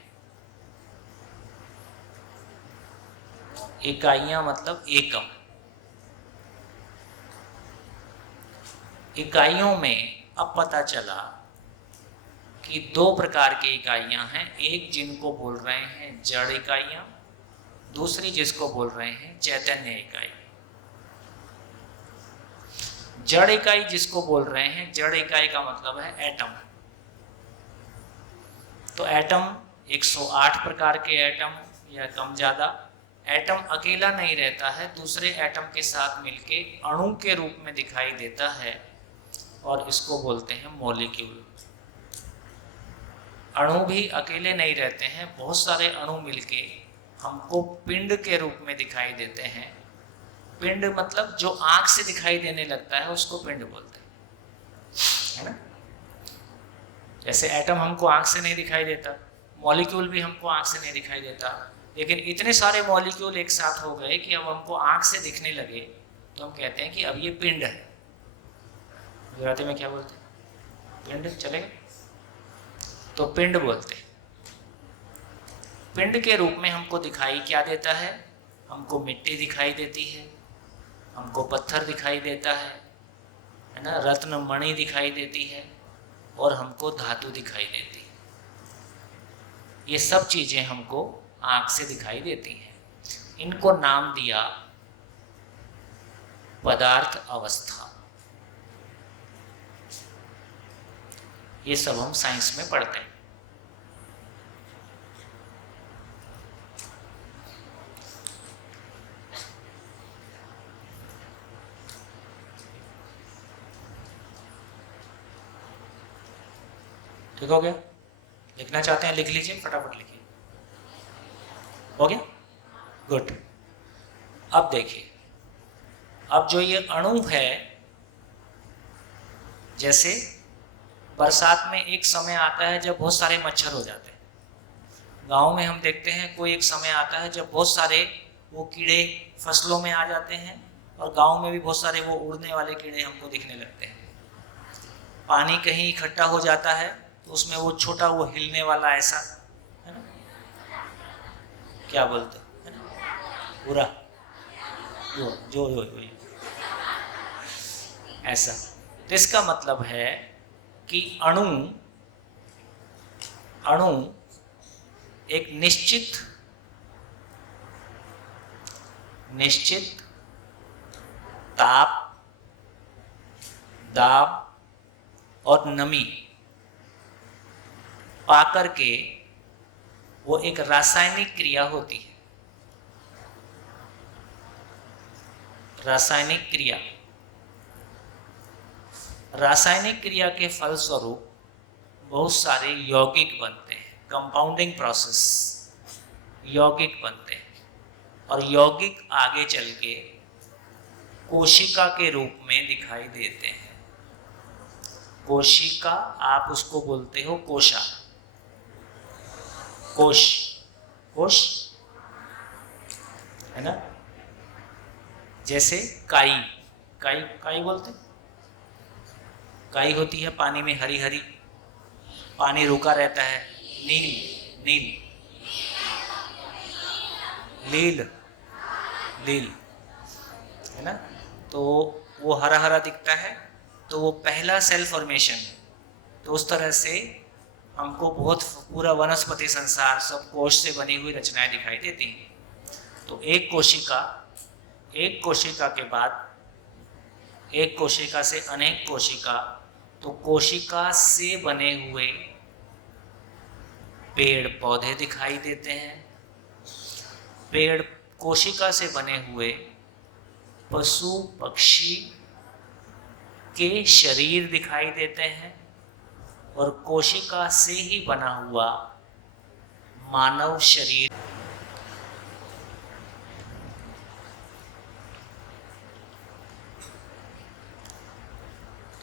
इकाइयां मतलब एकम। इकाइयों में अब पता चला कि 2 प्रकार की इकाइयां हैं। एक जिनको बोल रहे हैं जड़ इकाइयां, दूसरी जिसको बोल रहे हैं चैतन्य इकाई। जड़ इकाई जिसको बोल रहे हैं, जड़ इकाई का मतलब है एटम। तो एटम 108 प्रकार के एटम या कम ज्यादा। एटम अकेला नहीं रहता है, दूसरे एटम के साथ मिलके अणु के रूप में दिखाई देता है, और इसको बोलते हैं मॉलिक्यूल। अणु भी अकेले नहीं रहते हैं, बहुत सारे अणु मिलके हमको पिंड के रूप में दिखाई देते हैं। पिंड मतलब जो आंख से दिखाई देने लगता है उसको पिंड बोलते हैं, है ना। जैसे एटम हमको आंख से नहीं दिखाई देता, मॉलिक्यूल भी हमको आंख से नहीं दिखाई देता, लेकिन इतने सारे मॉलिक्यूल एक साथ हो गए कि अब हमको आंख से दिखने लगे, तो हम कहते हैं कि अब ये पिंड है। गुजराती में क्या बोलते हैं? पिंड। चलेगा? तो पिंड बोलते हैं। पिंड के रूप में हमको दिखाई क्या देता है? हमको मिट्टी दिखाई देती है, हमको पत्थर दिखाई देता है ना, रत्न मणि दिखाई देती है, और हमको धातु दिखाई देती है। ये सब चीजें हमको आंख से दिखाई देती हैं। इनको नाम दिया पदार्थ अवस्था। ये सब हम साइंस में पढ़ते हैं। ठीक हो गया? लिखना चाहते हैं लिख लीजिए, फटाफट लिखिए। हो गया? गुड। अब देखिए, अब जो ये अणु है, जैसे बरसात में एक समय आता है जब बहुत सारे मच्छर हो जाते हैं। गांव में हम देखते हैं कोई एक समय आता है जब बहुत सारे वो कीड़े फसलों में आ जाते हैं, और गांव में भी बहुत सारे वो उड़ने वाले कीड़े हमको दिखने लगते हैं। पानी कहीं इकट्ठा हो जाता है तो उसमें वो छोटा वो हिलने वाला ऐसा, है ना, क्या बोलते हैं, पूरा जो ऐसा। तो इसका मतलब है कि अणु एक निश्चित ताप, दाब और नमी पाकर के वो एक रासायनिक क्रिया होती है। रासायनिक क्रिया के फलस्वरूप बहुत सारे यौगिक बनते हैं, कंपाउंडिंग प्रोसेस, यौगिक बनते हैं, और यौगिक आगे चल के कोशिका के रूप में दिखाई देते हैं। कोशिका, आप उसको बोलते हो कोशा, कोश है ना। जैसे काई बोलते, काई होती है पानी में हरी हरी, पानी रुका रहता है, नील है ना, तो वो हरा हरा दिखता है, तो वो पहला सेल फॉर्मेशन है। तो उस तरह से हमको बहुत पूरा वनस्पति संसार सब कोश से बनी हुई रचनाएं दिखाई देती हैं। तो एक कोशिका के बाद एक कोशिका से अनेक कोशिका, तो कोशिका से बने हुए पेड़ पौधे दिखाई देते हैं, पेड़ कोशिका से बने हुए पशु पक्षी के शरीर दिखाई देते हैं, और कोशिका से ही बना हुआ मानव शरीर।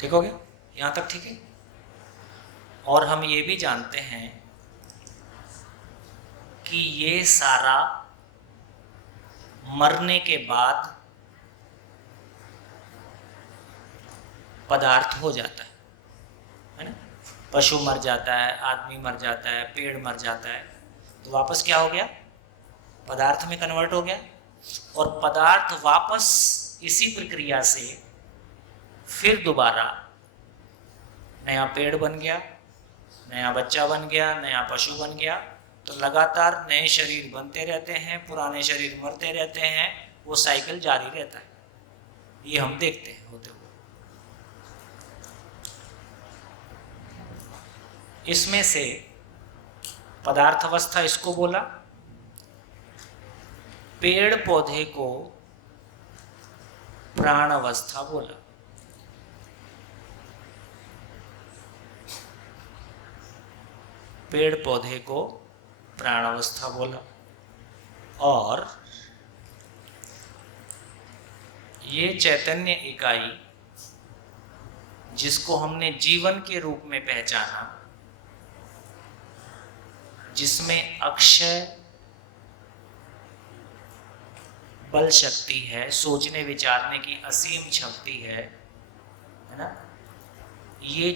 ठीक हो गया? यहाँ तक ठीक है? और हम ये भी जानते हैं कि ये सारा मरने के बाद पदार्थ हो जाता है ना। पशु मर जाता है, आदमी मर जाता है, पेड़ मर जाता है, तो वापस क्या हो गया? पदार्थ में कन्वर्ट हो गया, और पदार्थ वापस इसी प्रक्रिया से फिर दोबारा नया पेड़ बन गया, नया बच्चा बन गया, नया पशु बन गया। तो लगातार नए शरीर बनते रहते हैं, पुराने शरीर मरते रहते हैं, वो साइकिल जारी रहता है। ये हम देखते हैं होते हुए। इसमें से पदार्थ अवस्था इसको बोला, पेड़ पौधे को प्राण अवस्था बोला। पेड़ पौधे को प्राण अवस्था बोला, और ये चैतन्य इकाई जिसको हमने जीवन के रूप में पहचाना, जिसमें अक्षय बल शक्ति है, सोचने विचारने की असीम शक्ति है ना। ये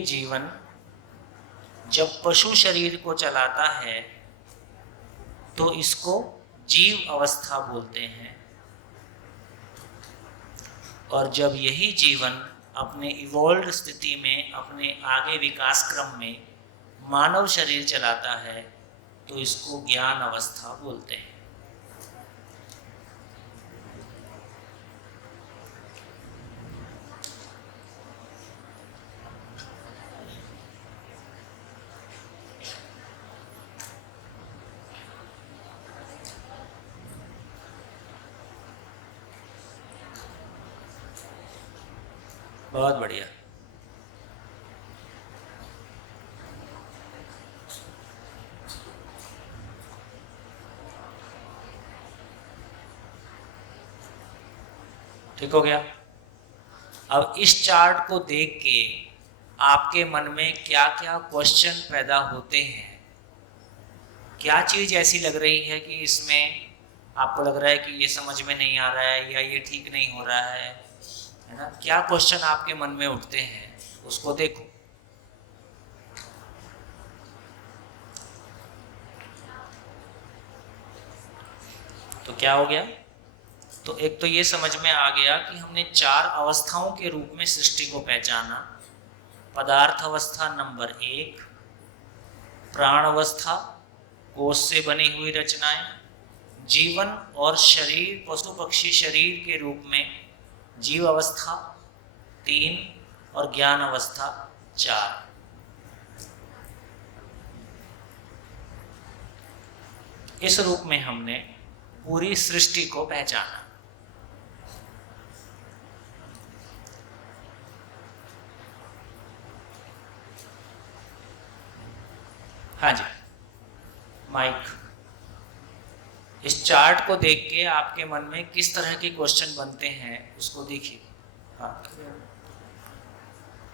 जीवन जब पशु शरीर को चलाता है तो इसको जीव अवस्था बोलते हैं, और जब यही जीवन अपने इवॉल्व्ड स्थिति में, अपने आगे विकास क्रम में मानव शरीर चलाता है तो इसको ज्ञान अवस्था बोलते हैं। बहुत बढ़िया। ठीक हो गया। अब इस चार्ट को देख के आपके मन में क्या क्या क्वेश्चन पैदा होते हैं, क्या चीज ऐसी लग रही है कि इसमें आपको लग रहा है कि ये समझ में नहीं आ रहा है या ये ठीक नहीं हो रहा है ना। क्या क्वेश्चन आपके मन में उठते हैं उसको देखो। तो क्या हो गया, तो एक तो ये समझ में आ गया कि हमने 4 अवस्थाओं के रूप में सृष्टि को पहचाना। पदार्थ अवस्था नंबर 1, प्राण अवस्था, कोष से बनी हुई रचनाएं, जीवन और शरीर पशु पक्षी शरीर के रूप में जीव अवस्था 3, और ज्ञान अवस्था 4। इस रूप में हमने पूरी सृष्टि को पहचाना। हाँ जी, माइक। इस चार्ट को देख के आपके मन में किस तरह के क्वेश्चन बनते हैं उसको देखिए। हाँ,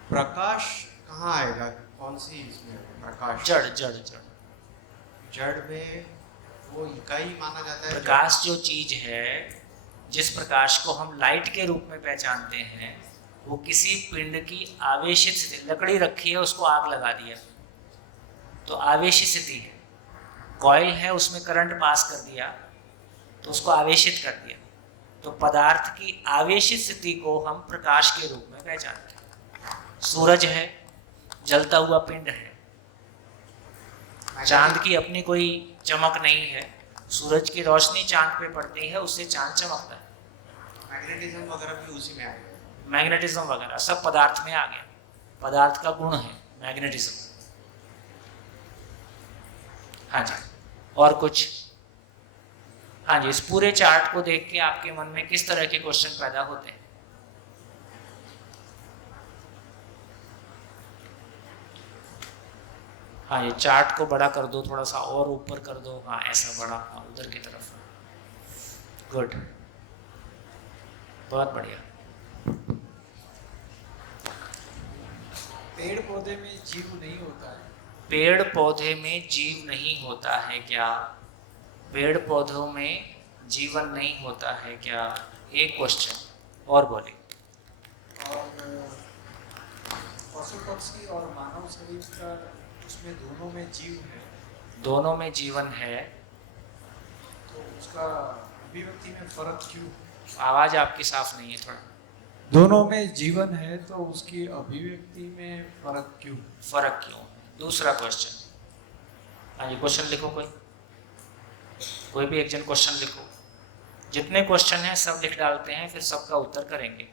प्रकाश कहाँ आएगा, कौन सी इसमें प्रकाश? जड़ में वो इकाई माना जाता है। प्रकाश जो चीज है, जिस प्रकाश को हम लाइट के रूप में पहचानते हैं, वो किसी पिंड की आवेशित स्थिति, लकड़ी रखी है उसको आग लगा दिया तो आवेशित स्थिति है। कॉइल है उसमें करंट पास कर दिया तो उसको आवेशित कर दिया। तो पदार्थ की आवेशित स्थिति को हम प्रकाश के रूप में पहचानते हैं। सूरज है, जलता हुआ पिंड है। चांद की अपनी कोई चमक नहीं है, सूरज की रोशनी चांद पे पड़ती है, उससे चांद चमकता है। मैग्नेटिज्म वगैरह भी उसी में आ गया। मैग्नेटिज्म वगैरह सब पदार्थ में आ गया। पदार्थ का गुण है मैग्नेटिज्म। हाँ जी, और कुछ? हाँ जी, इस पूरे चार्ट को देख के आपके मन में किस तरह के क्वेश्चन पैदा होते हैं? हाँ, ये चार्ट को बड़ा कर दो, थोड़ा सा और ऊपर कर दो। हाँ, ऐसा बड़ा, हाँ, उधर की तरफ। गुड, बहुत बढ़िया। पेड़ पौधे में जीव नहीं होता है। पेड़ पौधे में जीव नहीं होता है क्या? पेड़ पौधों में जीवन नहीं होता है क्या? एक क्वेश्चन और बोलिए। और पशु पक्षी और मानव शरीर का, उसमें दोनों में जीव है। दोनों में जीवन है, तो उसका अभिव्यक्ति में फर्क क्यों? आवाज आपकी साफ नहीं है थोड़ा। दोनों में जीवन है तो उसकी अभिव्यक्ति में फर्क क्यों? फर्क क्यों? दूसरा क्वेश्चन। हाँ, ये क्वेश्चन लिखो। कोई भी एक जन क्वेश्चन लिखो। जितने क्वेश्चन हैं सब लिख डालते हैं, फिर सबका उत्तर करेंगे।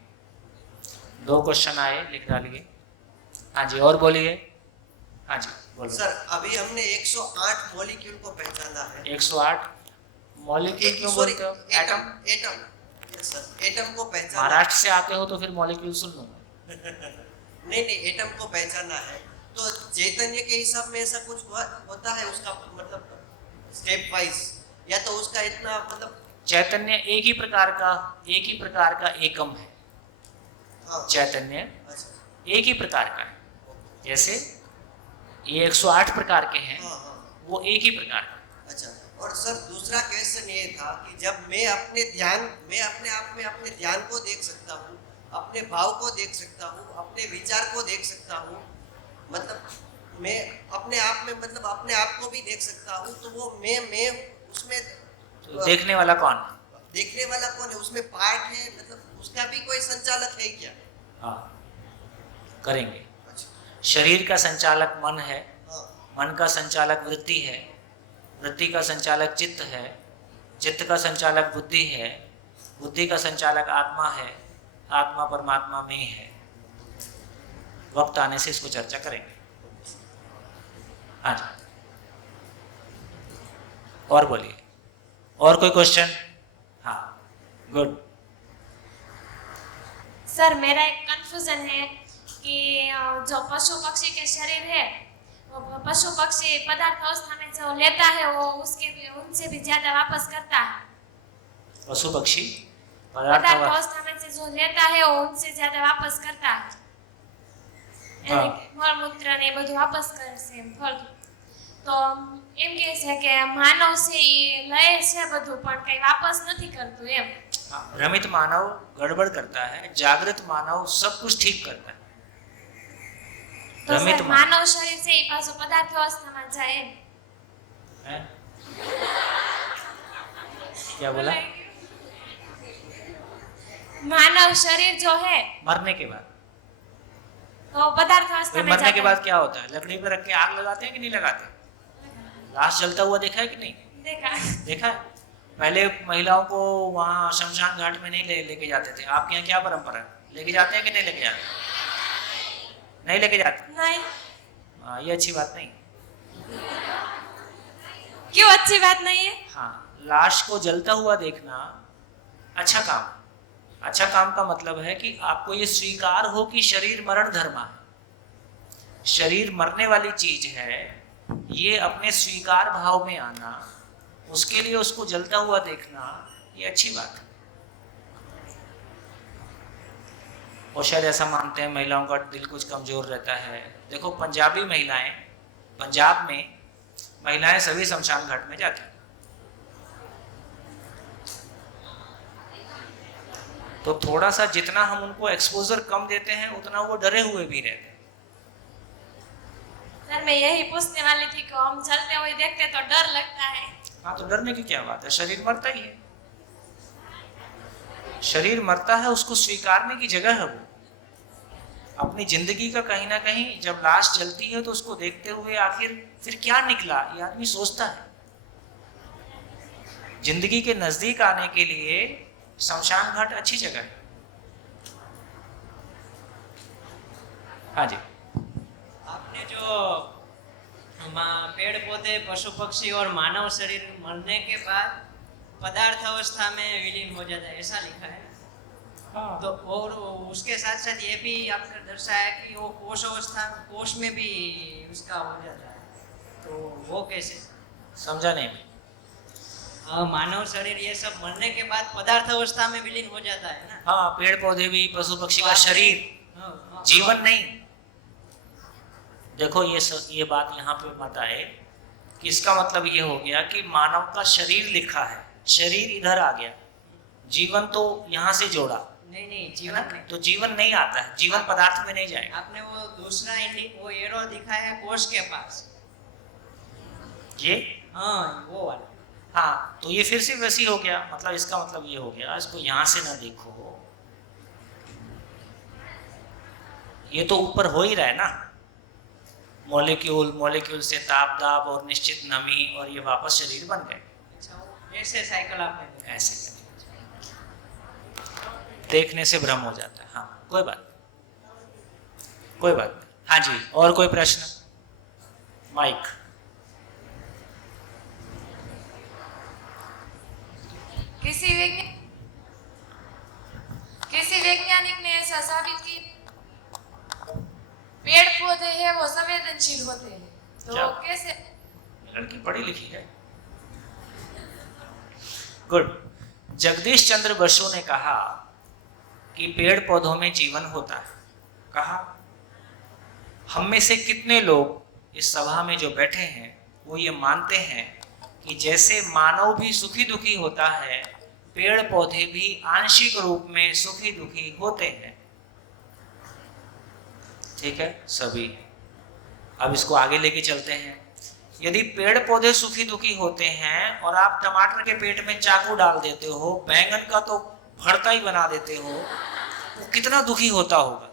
2 क्वेश्चन आए, लिख डालिए। हाँ जी, और बोलिए। हाँ जी, बोलो। सर, अभी हमने 108 मॉलिक्यूल को पहचाना है। 108 मॉलिक्यूल क्यों बोलते हो? एटम। यस सर, एटम को पहचाना। महाराष्ट्र से आते हो तो फिर मॉलिक्यूल सुन लो। नहीं, एटम को पहचाना है तो चैतन्य के हिसाब में ऐसा कुछ होता है उसका मतलब स्टेप वाइज, या तो उसका इतना मतलब? चैतन्य एक ही प्रकार का एकम है। हाँ। चैतन्य एक ही प्रकार का है। जैसे ये 108 प्रकार के हैं, हाँ हाँ। वो एक ही प्रकार का। अच्छा, और सर दूसरा क्वेश्चन ये था कि जब मैं अपने आप में अपने ध्यान को देख सकता हूँ, अपने भाव को देख सकता हूँ, अपने विचार को देख सकता हूँ, मतलब मैं अपने आप में मतलब अपने आप को भी देख सकता हूँ, तो वो मैं उसमें तो देखने वाला कौन है? देखने वाला कौन है? उसमें पार्ट है, मतलब उसका भी कोई संचालक है क्या? हाँ, करेंगे। अच्छा। शरीर का संचालक मन है, हाँ। मन का संचालक वृत्ति है, वृत्ति का संचालक चित्त है, चित्त का संचालक बुद्धि है, बुद्धि का संचालक आत्मा है, आत्मा परमात्मा में है। वक्त आने से इसको चर्चा करेंगे। हाँ जी, और बोलिए, और कोई क्वेश्चन? हाँ, गुड। सर मेरा एक कंफ्यूजन है कि जो पशु पक्षी के शरीर है, वो पशु पक्षी पदार्थ अवस्था में जो लेता है वो उनसे भी ज्यादा वापस करता है। पशु पक्षी पदार्थ अवस्था में से जो लेता है वो उनसे ज्यादा वापस करता है। મળમૂત્ર ને બધું વાપસ કરશે એમ ફળ તો એમ કહે છે કે માનવ છે એ લે છે બધું પણ કઈ વાપસ નથી કરતું એમ। भ्रमित मानव गड़बड़ करता है, जागृत मानव सब कुछ ठीक करता है। તો સર માનવ શરીર છે એ પાછું પદાર્થ અવસ્થામાં જાય એમ। है? क्या बोला? मानव शरीर जो है मरने के बाद, तो पदार्थ अवस्था में मरने के जाता बाद क्या होता है? लकड़ी पर रख के आग लगाते हैं कि नहीं लगाते? लाश जलता हुआ देखा है कि नहीं? देखा। देखा है? पहले महिलाओं को वहाँ शमशान घाट में नहीं लेके जाते थे। आपके यहाँ क्या परंपरा है? लेके जाते हैं कि नहीं लेके जाते? नहीं लेके जाते? नहीं। ये अच्छी बात नहीं। क्यों अच्छी बात नहीं है? हाँ, लाश को जलता हुआ देखना अच्छा काम। अच्छा काम का मतलब है कि आपको ये स्वीकार हो कि शरीर मरण धर्मा है, शरीर मरने वाली चीज है, ये अपने स्वीकार भाव में आना, उसके लिए उसको जलता हुआ देखना, ये अच्छी बात है। और शायद ऐसा मानते हैं महिलाओं का दिल कुछ कमजोर रहता है। देखो पंजाबी महिलाएं, पंजाब में महिलाएं सभी शमशान घाट में जाती हैं, तो थोड़ा सा जितना हम उनको एक्सपोजर कम देते हैं उतना वो डरे हुए भी रहते हैं। सर मैं यही पूछने वाली थी कि हम चलते हुए देखते तो डर लगता है। हाँ, तो डरने की क्या बात है? शरीर मरता ही है, शरीर मरता है, उसको स्वीकारने की जगह है। वो अपनी जिंदगी का कहीं ना कहीं जब लाश जलती है तो उसको देखते हुए आखिर फिर क्या निकला, ये आदमी सोचता है। जिंदगी के नजदीक आने के लिए शमशान घाट अच्छी जगह है। हाँ जी, आपने जो पेड़ पौधे पशु पक्षी और मानव शरीर मरने के बाद पदार्थ अवस्था में विलीन हो जाता है ऐसा लिखा है। हाँ। तो और उसके साथ साथ ये भी आपने दर्शाया कि वो कोश अवस्था, कोश में भी उसका हो जाता है, तो वो कैसे? समझा नहीं मैं। मानव शरीर ये सब मरने के बाद पदार्थ अवस्था में विलीन हो जाता है ना। हाँ, पेड़ पौधे भी, पशु पक्षी का शरीर, जीवन नहीं। देखो ये बात यहाँ पे मत आए कि इसका मतलब ये हो गया कि मानव का शरीर लिखा है, शरीर इधर आ गया, जीवन तो यहाँ से जोड़ा। नहीं जीवन नहीं। तो जीवन नहीं आता है, जीवन पदार्थ में नहीं जाएगा। आपने वो दूसरा वो एरो दिखाया है कोश के पास, ये हाँ वो वाला। हाँ, तो ये फिर से वैसी हो गया। मतलब इसका मतलब ये हो गया, इसको यहाँ से ना देखो, ये तो ऊपर हो ही रहा है ना, मॉलिक्यूल से ताप दाब और निश्चित नमी, और ये वापस शरीर बन गए। ऐसे साइकिल आपने ऐसे देखने से भ्रम हो जाता है। हाँ, कोई बात नहीं। हाँ जी, और कोई प्रश्न? माइक। किसी वैज्ञानिक ने ऐसा साबित की पेड़ पौधे हैं वो संवेदनशील होते हैं, तो क्या? कैसे? लड़की पढ़ी लिखी है। गुड। जगदीश चंद्र बसु ने कहा कि पेड़ पौधों में जीवन होता है। कहा हम में से कितने लोग इस सभा में जो बैठे हैं वो ये मानते हैं कि जैसे मानव भी सुखी दुखी होता है, पेड़ पौधे भी आंशिक रूप में सुखी दुखी होते हैं। ठीक है सभी, अब इसको आगे लेके चलते हैं। यदि पेड़ पौधे सुखी दुखी होते हैं और आप टमाटर के पेट में चाकू डाल देते हो, बैंगन का तो भरता ही बना देते हो, तो कितना दुखी होता होगा।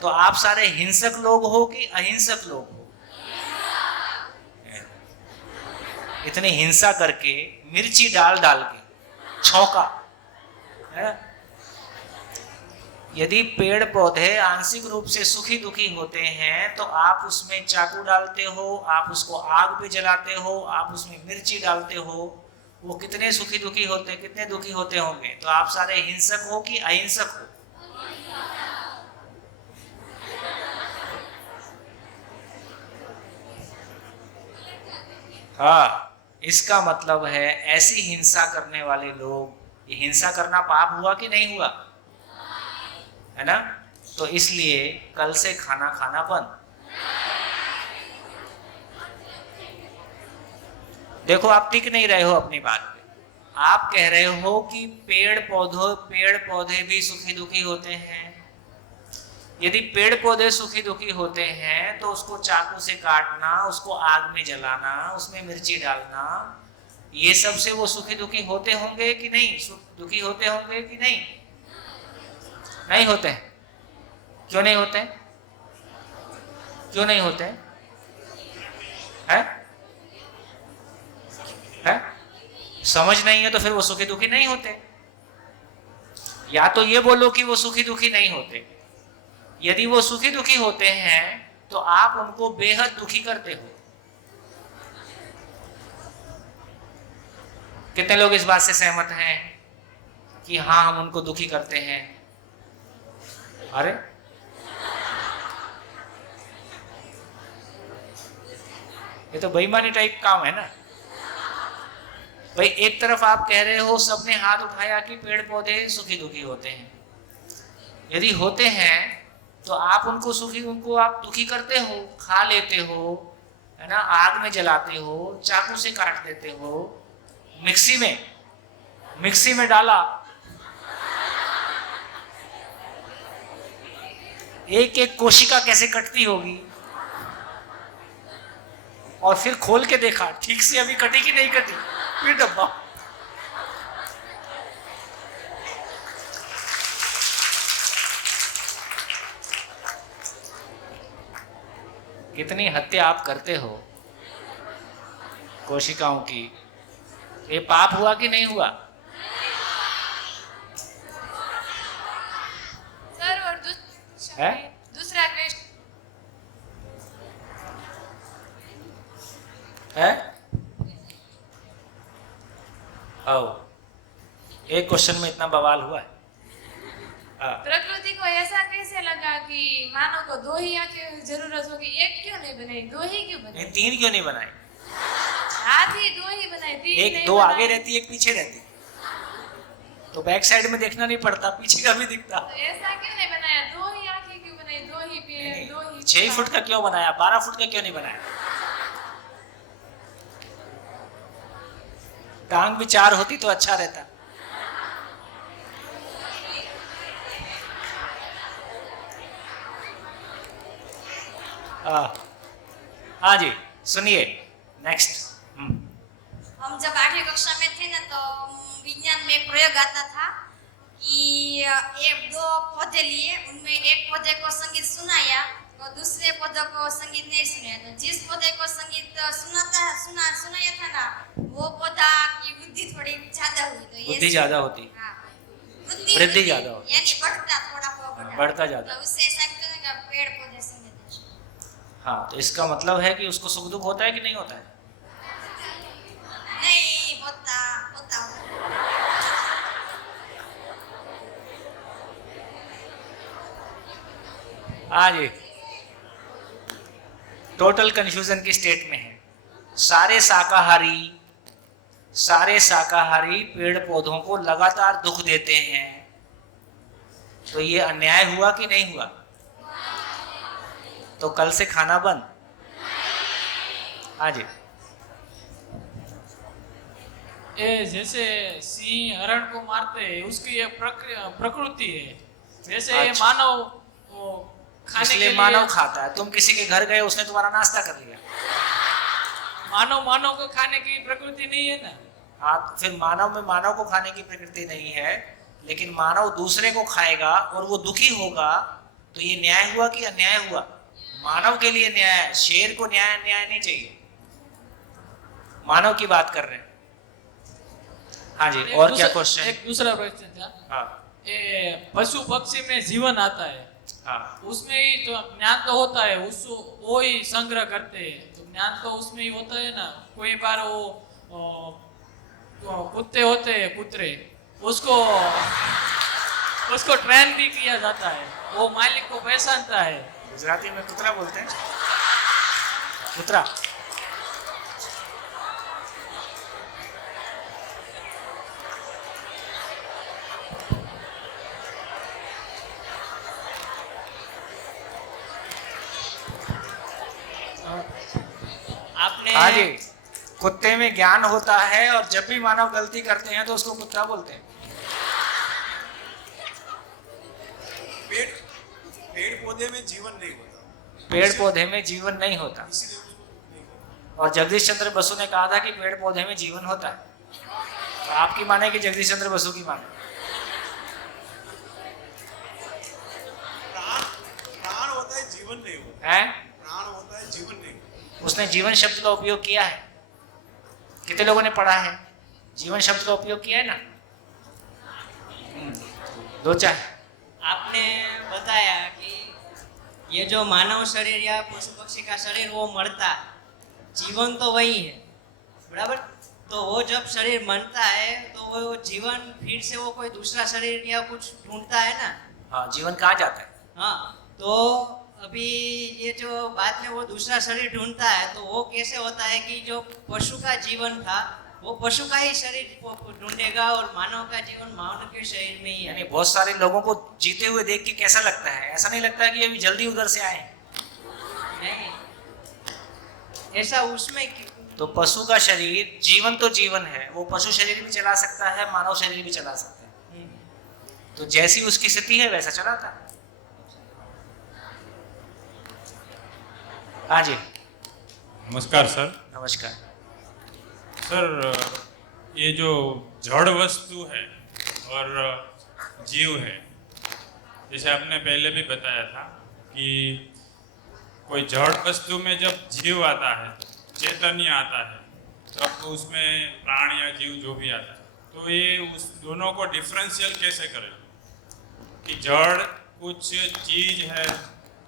तो आप सारे हिंसक लोग हो कि अहिंसक लोग हो? इतनी हिंसा करके, मिर्ची डाल डाल के छौंका है। यदि पेड़ पौधे आंशिक रूप से सुखी दुखी होते हैं तो आप उसमें चाकू डालते हो, आप उसको आग पे जलाते हो, आप उसमें मिर्ची डालते हो, वो कितने सुखी दुखी होते, कितने दुखी होते होंगे। तो आप सारे हिंसक हो कि अहिंसक हो? हाँ, इसका मतलब है ऐसी हिंसा करने वाले लोग, ये हिंसा करना पाप हुआ कि नहीं हुआ, है ना? तो इसलिए कल से खाना खाना बंद। देखो आप टिक नहीं रहे हो अपनी बात पे। आप कह रहे हो कि पेड़ पौधे भी सुखी दुखी होते हैं। यदि पेड़ पौधे सुखी दुखी होते हैं तो उसको चाकू से काटना, उसको आग में जलाना, उसमें मिर्ची डालना, ये सब से वो सुखी दुखी होते होंगे कि नहीं? दुखी होते होंगे कि नहीं? नहीं होते हैं। क्यों नहीं होते? क्यों नहीं होते हैं? है? समझ नहीं है तो फिर वो सुखी दुखी नहीं होते। या तो ये बोलो कि वो सुखी दुखी नहीं होते। यदि वो सुखी दुखी होते हैं तो आप उनको बेहद दुखी करते हो। कितने लोग इस बात से सहमत हैं कि हाँ हम उनको दुखी करते हैं? अरे ये तो बेईमानी टाइप काम है ना भाई। एक तरफ आप कह रहे हो, सबने हाथ उठाया कि पेड़ पौधे सुखी दुखी होते हैं। यदि होते हैं तो आप उनको आप दुखी करते हो, खा लेते हो, है ना, आग में जलाते हो, चाकू से काट देते हो, मिक्सी में डाला, एक एक कोशिका कैसे कटती होगी, और फिर खोल के देखा ठीक से अभी कटी कि नहीं कटी, फिर डब्बा। कितनी हत्या आप करते हो कोशिकाओं की। ये पाप हुआ कि नहीं हुआ? सर और दूसरा क्वेश्चन है? एक क्वेश्चन में इतना बवाल हुआ है। प्रकृति को ऐसा कैसे लगा कि मानव को 2 ही आंखें की जरूरत होगी, एक क्यों नहीं बनाई, 2 ही क्यों बनाई? 3 क्यों नहीं बनाई? हाथी 2 ही बनाए, 3 एक नहीं 2 बनाए। आगे रहती, एक पीछे रहती, तो बैक साइड में देखना नहीं पड़ता, पीछे का भी दिखता। तो ऐसा क्यों नहीं बनाया? 2 ही आंखें क्यों बनाई, 2 ही पैर, 2 ही 6 फुट का क्यों बनाया, 12 फुट का क्यों नहीं बनाया? टांग भी 4 होती तो अच्छा रहता। हाँ जी सुनिए नेक्स्ट। हम जब 8वीं कक्षा में थे ना तो विज्ञान में एक प्रयोग आता था कि 2 पौधे लिए, उनमें एक पौधे को संगीत सुनाया तो दूसरे पौधे को संगीत नहीं सुनाया। तो जिस पौधे को संगीत सुनाया था ना, वो पौधा की बुद्धि थोड़ी ज्यादा हुई। तो बुद्धि ज्यादा होती, हाँ, वृद्धि ज्यादा होती, यानी बढ़ता बढ़ता ज्यादा। तो उससे ऐसा क्यों नहीं कि पेड़ पौधे संगीत। हाँ, तो इसका मतलब है कि उसको सुख दुख होता है कि नहीं होता है? नहीं होता। हाँ जी, टोटल कंफ्यूजन की स्टेट में है। सारे शाकाहारी पेड़ पौधों को लगातार दुख देते हैं, तो ये अन्याय हुआ कि नहीं हुआ? तो कल से खाना बंद। हाँ जी। ये जैसे सिंह हरण को मारते हैं, उसकी ये प्रकृति है। जैसे ये अच्छा। मानव वो खाने के इसलिए लिए मानव खाता है। तुम किसी के घर गए, उसने तुम्हारा नाश्ता कर लिया। मानव को खाने की प्रकृति नहीं है ना। हाँ, तो फिर मानव में मानव को खाने की प्रकृति नहीं है, लेकिन मानव दूसरे को खाएगा और वो दुखी होगा, तो ये न्याय हुआ कि अन्याय हुआ? मानव के लिए न्याय है, शेर को न्याय नहीं चाहिए। मानव की बात कर रहे हैं। हाँ जी, और क्या क्वेश्चन? एक दूसरा क्वेश्चन था। हाँ ये पशु पक्षी में जीवन आता है, हाँ उसमें ही तो ज्ञान तो होता है, उसको वो ही संग्रह करते हैं, तो ज्ञान तो उसमें ही होता है ना। कोई बार वो कुत्ते होते हैं, कुतरे, उसको ट्रेन भी किया जाता है, वो मालिक को पहचानता है। गुजराती में कुतरा बोलते हैं। कुतरा। आपने हाँ जी, कुत्ते में ज्ञान होता है और जब भी मानव गलती करते हैं तो उसको कुत्ता बोलते हैं। पेड़ पौधे में जीवन नहीं होता। पेड़ पौधे में जीवन नहीं होता, और जगदीश चंद्र बसु ने कहा था कि पेड़ पौधे में जीवन होता है। तो आपकी माने कि जगदीश चंद्र बसु की माने? प्राण होता है, जीवन नहीं होता है? प्राण होता है, जीवन नहीं होता। उसने जीवन शब्द का उपयोग किया है। कितने लोगों ने पढ़ा है? जीवन शब्द का उपयोग किया है ना? दो चार। आपने बताया कि ये जो मानव शरीर या पशु पक्षी का शरीर वो मरता है, जीवन तो वही है, बराबर? तो वो जब शरीर मरता है तो वो जीवन फिर से वो कोई दूसरा शरीर या कुछ ढूंढता है ना। हाँ, जीवन कहाँ जाता है? हाँ, तो अभी ये जो बाद में वो दूसरा शरीर ढूंढता है, तो वो कैसे होता है कि जो पशु का जीवन था वो पशु का ही शरीर ढूंढेगा और मानव का जीवन मानव के शरीर में ही है। यानी बहुत सारे लोगों को जीते हुए देख के कैसा लगता है? ऐसा नहीं लगता है कि अभी जल्दी उधर से आए? नहीं, ऐसा उसमें तो पशु का शरीर, जीवन तो जीवन है, वो पशु शरीर भी चला सकता है, मानव शरीर भी चला सकता है। तो जैसी उसकी स्थिति है वैसा चलाता है। हाँ जी। नमस्कार सर। नमस्कार सर, ये जो जड़ वस्तु है और जीव है, जैसे आपने पहले भी बताया था कि कोई जड़ वस्तु में जब जीव आता है, चैतन्य आता है, तब तो उसमें प्राण या जीव जो भी आता है, तो ये उस दोनों को डिफरेंशियल कैसे करें कि जड़ कुछ चीज है,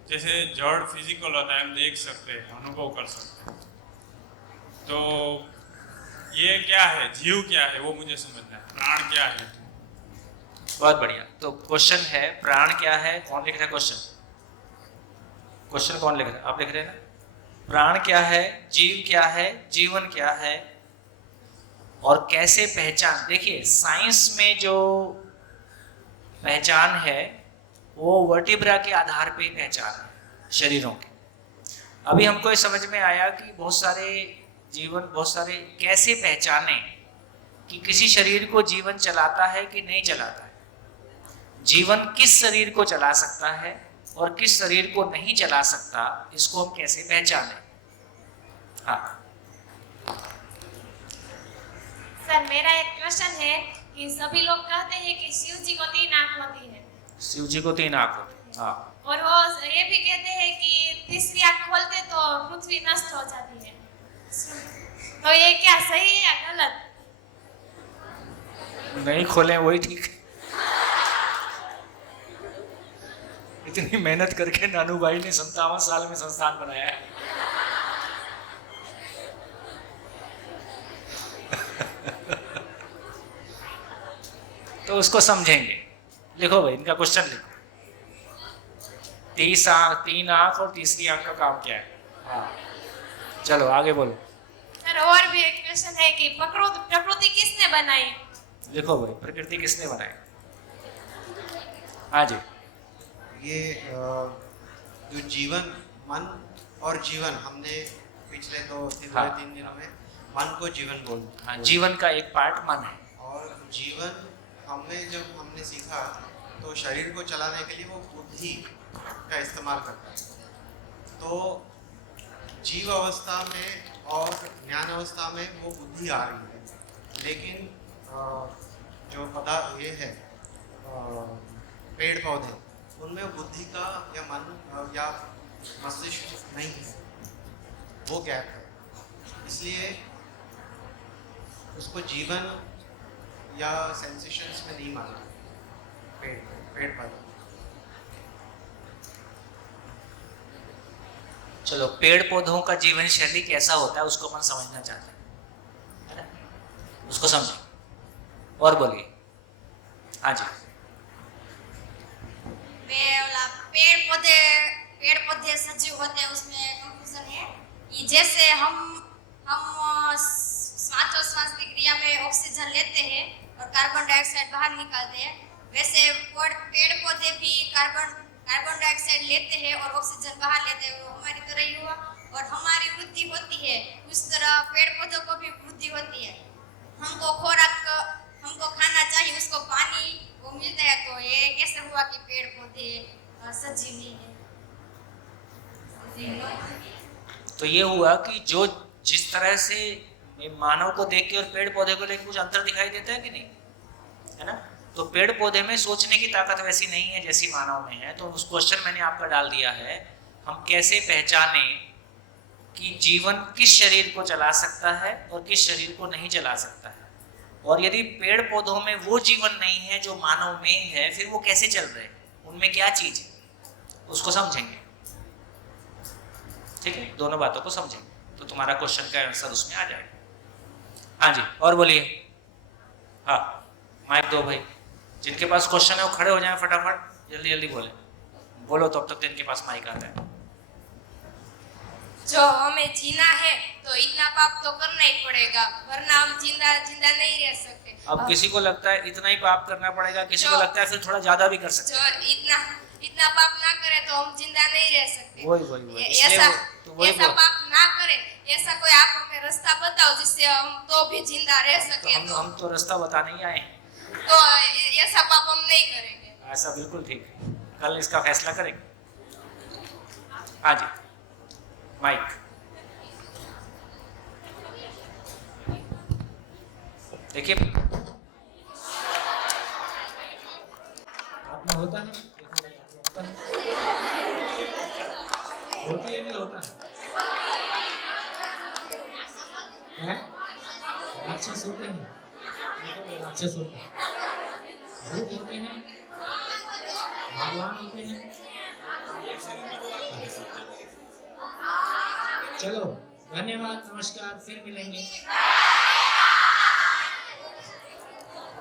जैसे जड़ फिजिकल होता है, हम देख सकते हैं, अनुभव कर सकते हैं, तो ये क्या है, जीव क्या है, वो मुझे समझना है, प्राण क्या है। बहुत बढ़िया। तो क्वेश्चन है प्राण क्या है? कौन लिख रहा है क्वेश्चन? क्वेश्चन कौन लिख रहा है? आप लिख रहे हैं ना? प्राण क्या है, जीव क्या है, जीवन क्या है और कैसे पहचान? देखिए, साइंस में जो पहचान है वो वर्टिब्रा के आधार पे पहचान है शरीरों की। अभी हमको ये समझ में आया कि बहुत सारे जीवन, बहुत सारे कैसे पहचाने कि किसी शरीर को जीवन चलाता है कि नहीं चलाता है, जीवन किस शरीर को चला सकता है और किस शरीर को नहीं चला सकता, इसको हम कैसे पहचाने? हाँ सर, मेरा एक क्वेश्चन है कि सभी लोग कहते हैं कि शिव जी को 3 आंख होती है। शिव जी को 3 आंख होती है। हाँ। और वो ये भी कहते हैं कि तीसरी आंख खोलते तो पृथ्वी नष्ट हो जाती है। तो ये क्या सही है या गलत? नहीं खोले वही ठीक है। इतनी मेहनत करके नानू भाई ने 57 साल में संस्थान बनाया है। तो उसको समझेंगे। लिखो भाई, इनका क्वेश्चन लिखो। 3 आंख और तीसरी आंख का काम क्या है? हाँ, चलो आगे बोलो। सर, और भी एक क्वेश्चन है कि प्रकृति किसने बनाई? लिखो भाई, प्रकृति किसने बनाई? हाँ जी। ये जो जीवन, मन और जीवन हमने पिछले तीन हाँ। दिनों में मन को जीवन बोल। हाँ, जीवन का एक पार्ट मन है। और जीवन जब हमने सीखा तो शरीर को चलाने के लिए वो बुद्धि का इस्तेमाल करता है। तो जीव अवस्था में और ज्ञान अवस्था में वो बुद्धि आ रही है, लेकिन जो पदार्थ ये है पेड़ पौधे, उनमें बुद्धि का या मन या मस्तिष्क नहीं है, वो गैप है। इसलिए उसको जीवन या सेंसेशंस में नहीं माना पेड़ पौधा। चलो, पेड़ पौधों का जीवन शैली कैसा होता है उसको अपन समझना चाहते हैं, है ना? उसको समझें और बोलिए। हाँ जी। पेड़ पौधे सजीव होते हैं, उसमें कंफ्यूजन है कि जैसे हम श्वास की क्रिया में ऑक्सीजन लेते हैं और कार्बन डाइऑक्साइड बाहर निकालते हैं, वैसे पेड़ पौधे भी कार्बन डाइऑक्साइड लेते हैं और ऑक्सीजन बाहर लेते हैं। वो हमारी तरह ही हुआ, और हमारी वृद्धि होती है उस तरह पेड़ पौधों को भी वृद्धि होती है। हमको खाना चाहिए, उसको पानी वो मिलता है, तो ये कैसे हुआ कि पेड़ पौधे सजीव नहीं है? तो ये हुआ कि जो जिस तरह से मानव को देख के और पेड़ पौधे को लेकर कुछ अंतर दिखाई देता है कि नहीं, है ना? तो पेड़ पौधे में सोचने की ताकत वैसी नहीं है जैसी मानव में है। तो उस क्वेश्चन मैंने आपका डाल दिया है, हम कैसे पहचाने कि जीवन किस शरीर को चला सकता है और किस शरीर को नहीं चला सकता है, और यदि पेड़ पौधों में वो जीवन नहीं है जो मानव में है, फिर वो कैसे चल रहे हैं, उनमें क्या चीज है, उसको समझेंगे। ठीक है, दोनों बातों को समझेंगे तो तुम्हारा क्वेश्चन का आंसर उसमें आ जाएगा। हाँ जी, और बोलिए। हाँ, माइक दो भाई, जिनके पास क्वेश्चन है वो खड़े हो जाएं फटाफट, जल्दी जल्दी बोलो तब तक जिनके पास माइक आता है। जो हमें जीना है तो इतना पाप तो करना ही पड़ेगा, वरना हम जिंदा नहीं रह सकते। अब किसी को लगता है इतना ही पाप करना पड़ेगा, किसी को लगता है फिर थोड़ा ज्यादा भी कर सकते हैं। जो इतना पाप ना करे तो हम जिंदा नहीं रह सकते। वही ऐसा पाप ना करे, ऐसा कोई आप हमें रास्ता बताओ जिससे हम तो भी जिंदा रह सके। तो हम तो रास्ता बताने ही आए, तो ऐसा पाप हम नहीं करेंगे। ऐसा बिल्कुल ठीक है, कल इसका फैसला करेंगे। हाँ जी, माइक देखिए। आपने होता है होती है नहीं होता है? राक्षस होते हैं, राक्षस होते हैं, भूत होते हैं, भगवान होते हैं। चलो, धन्यवाद, नमस्कार, फिर मिलेंगे।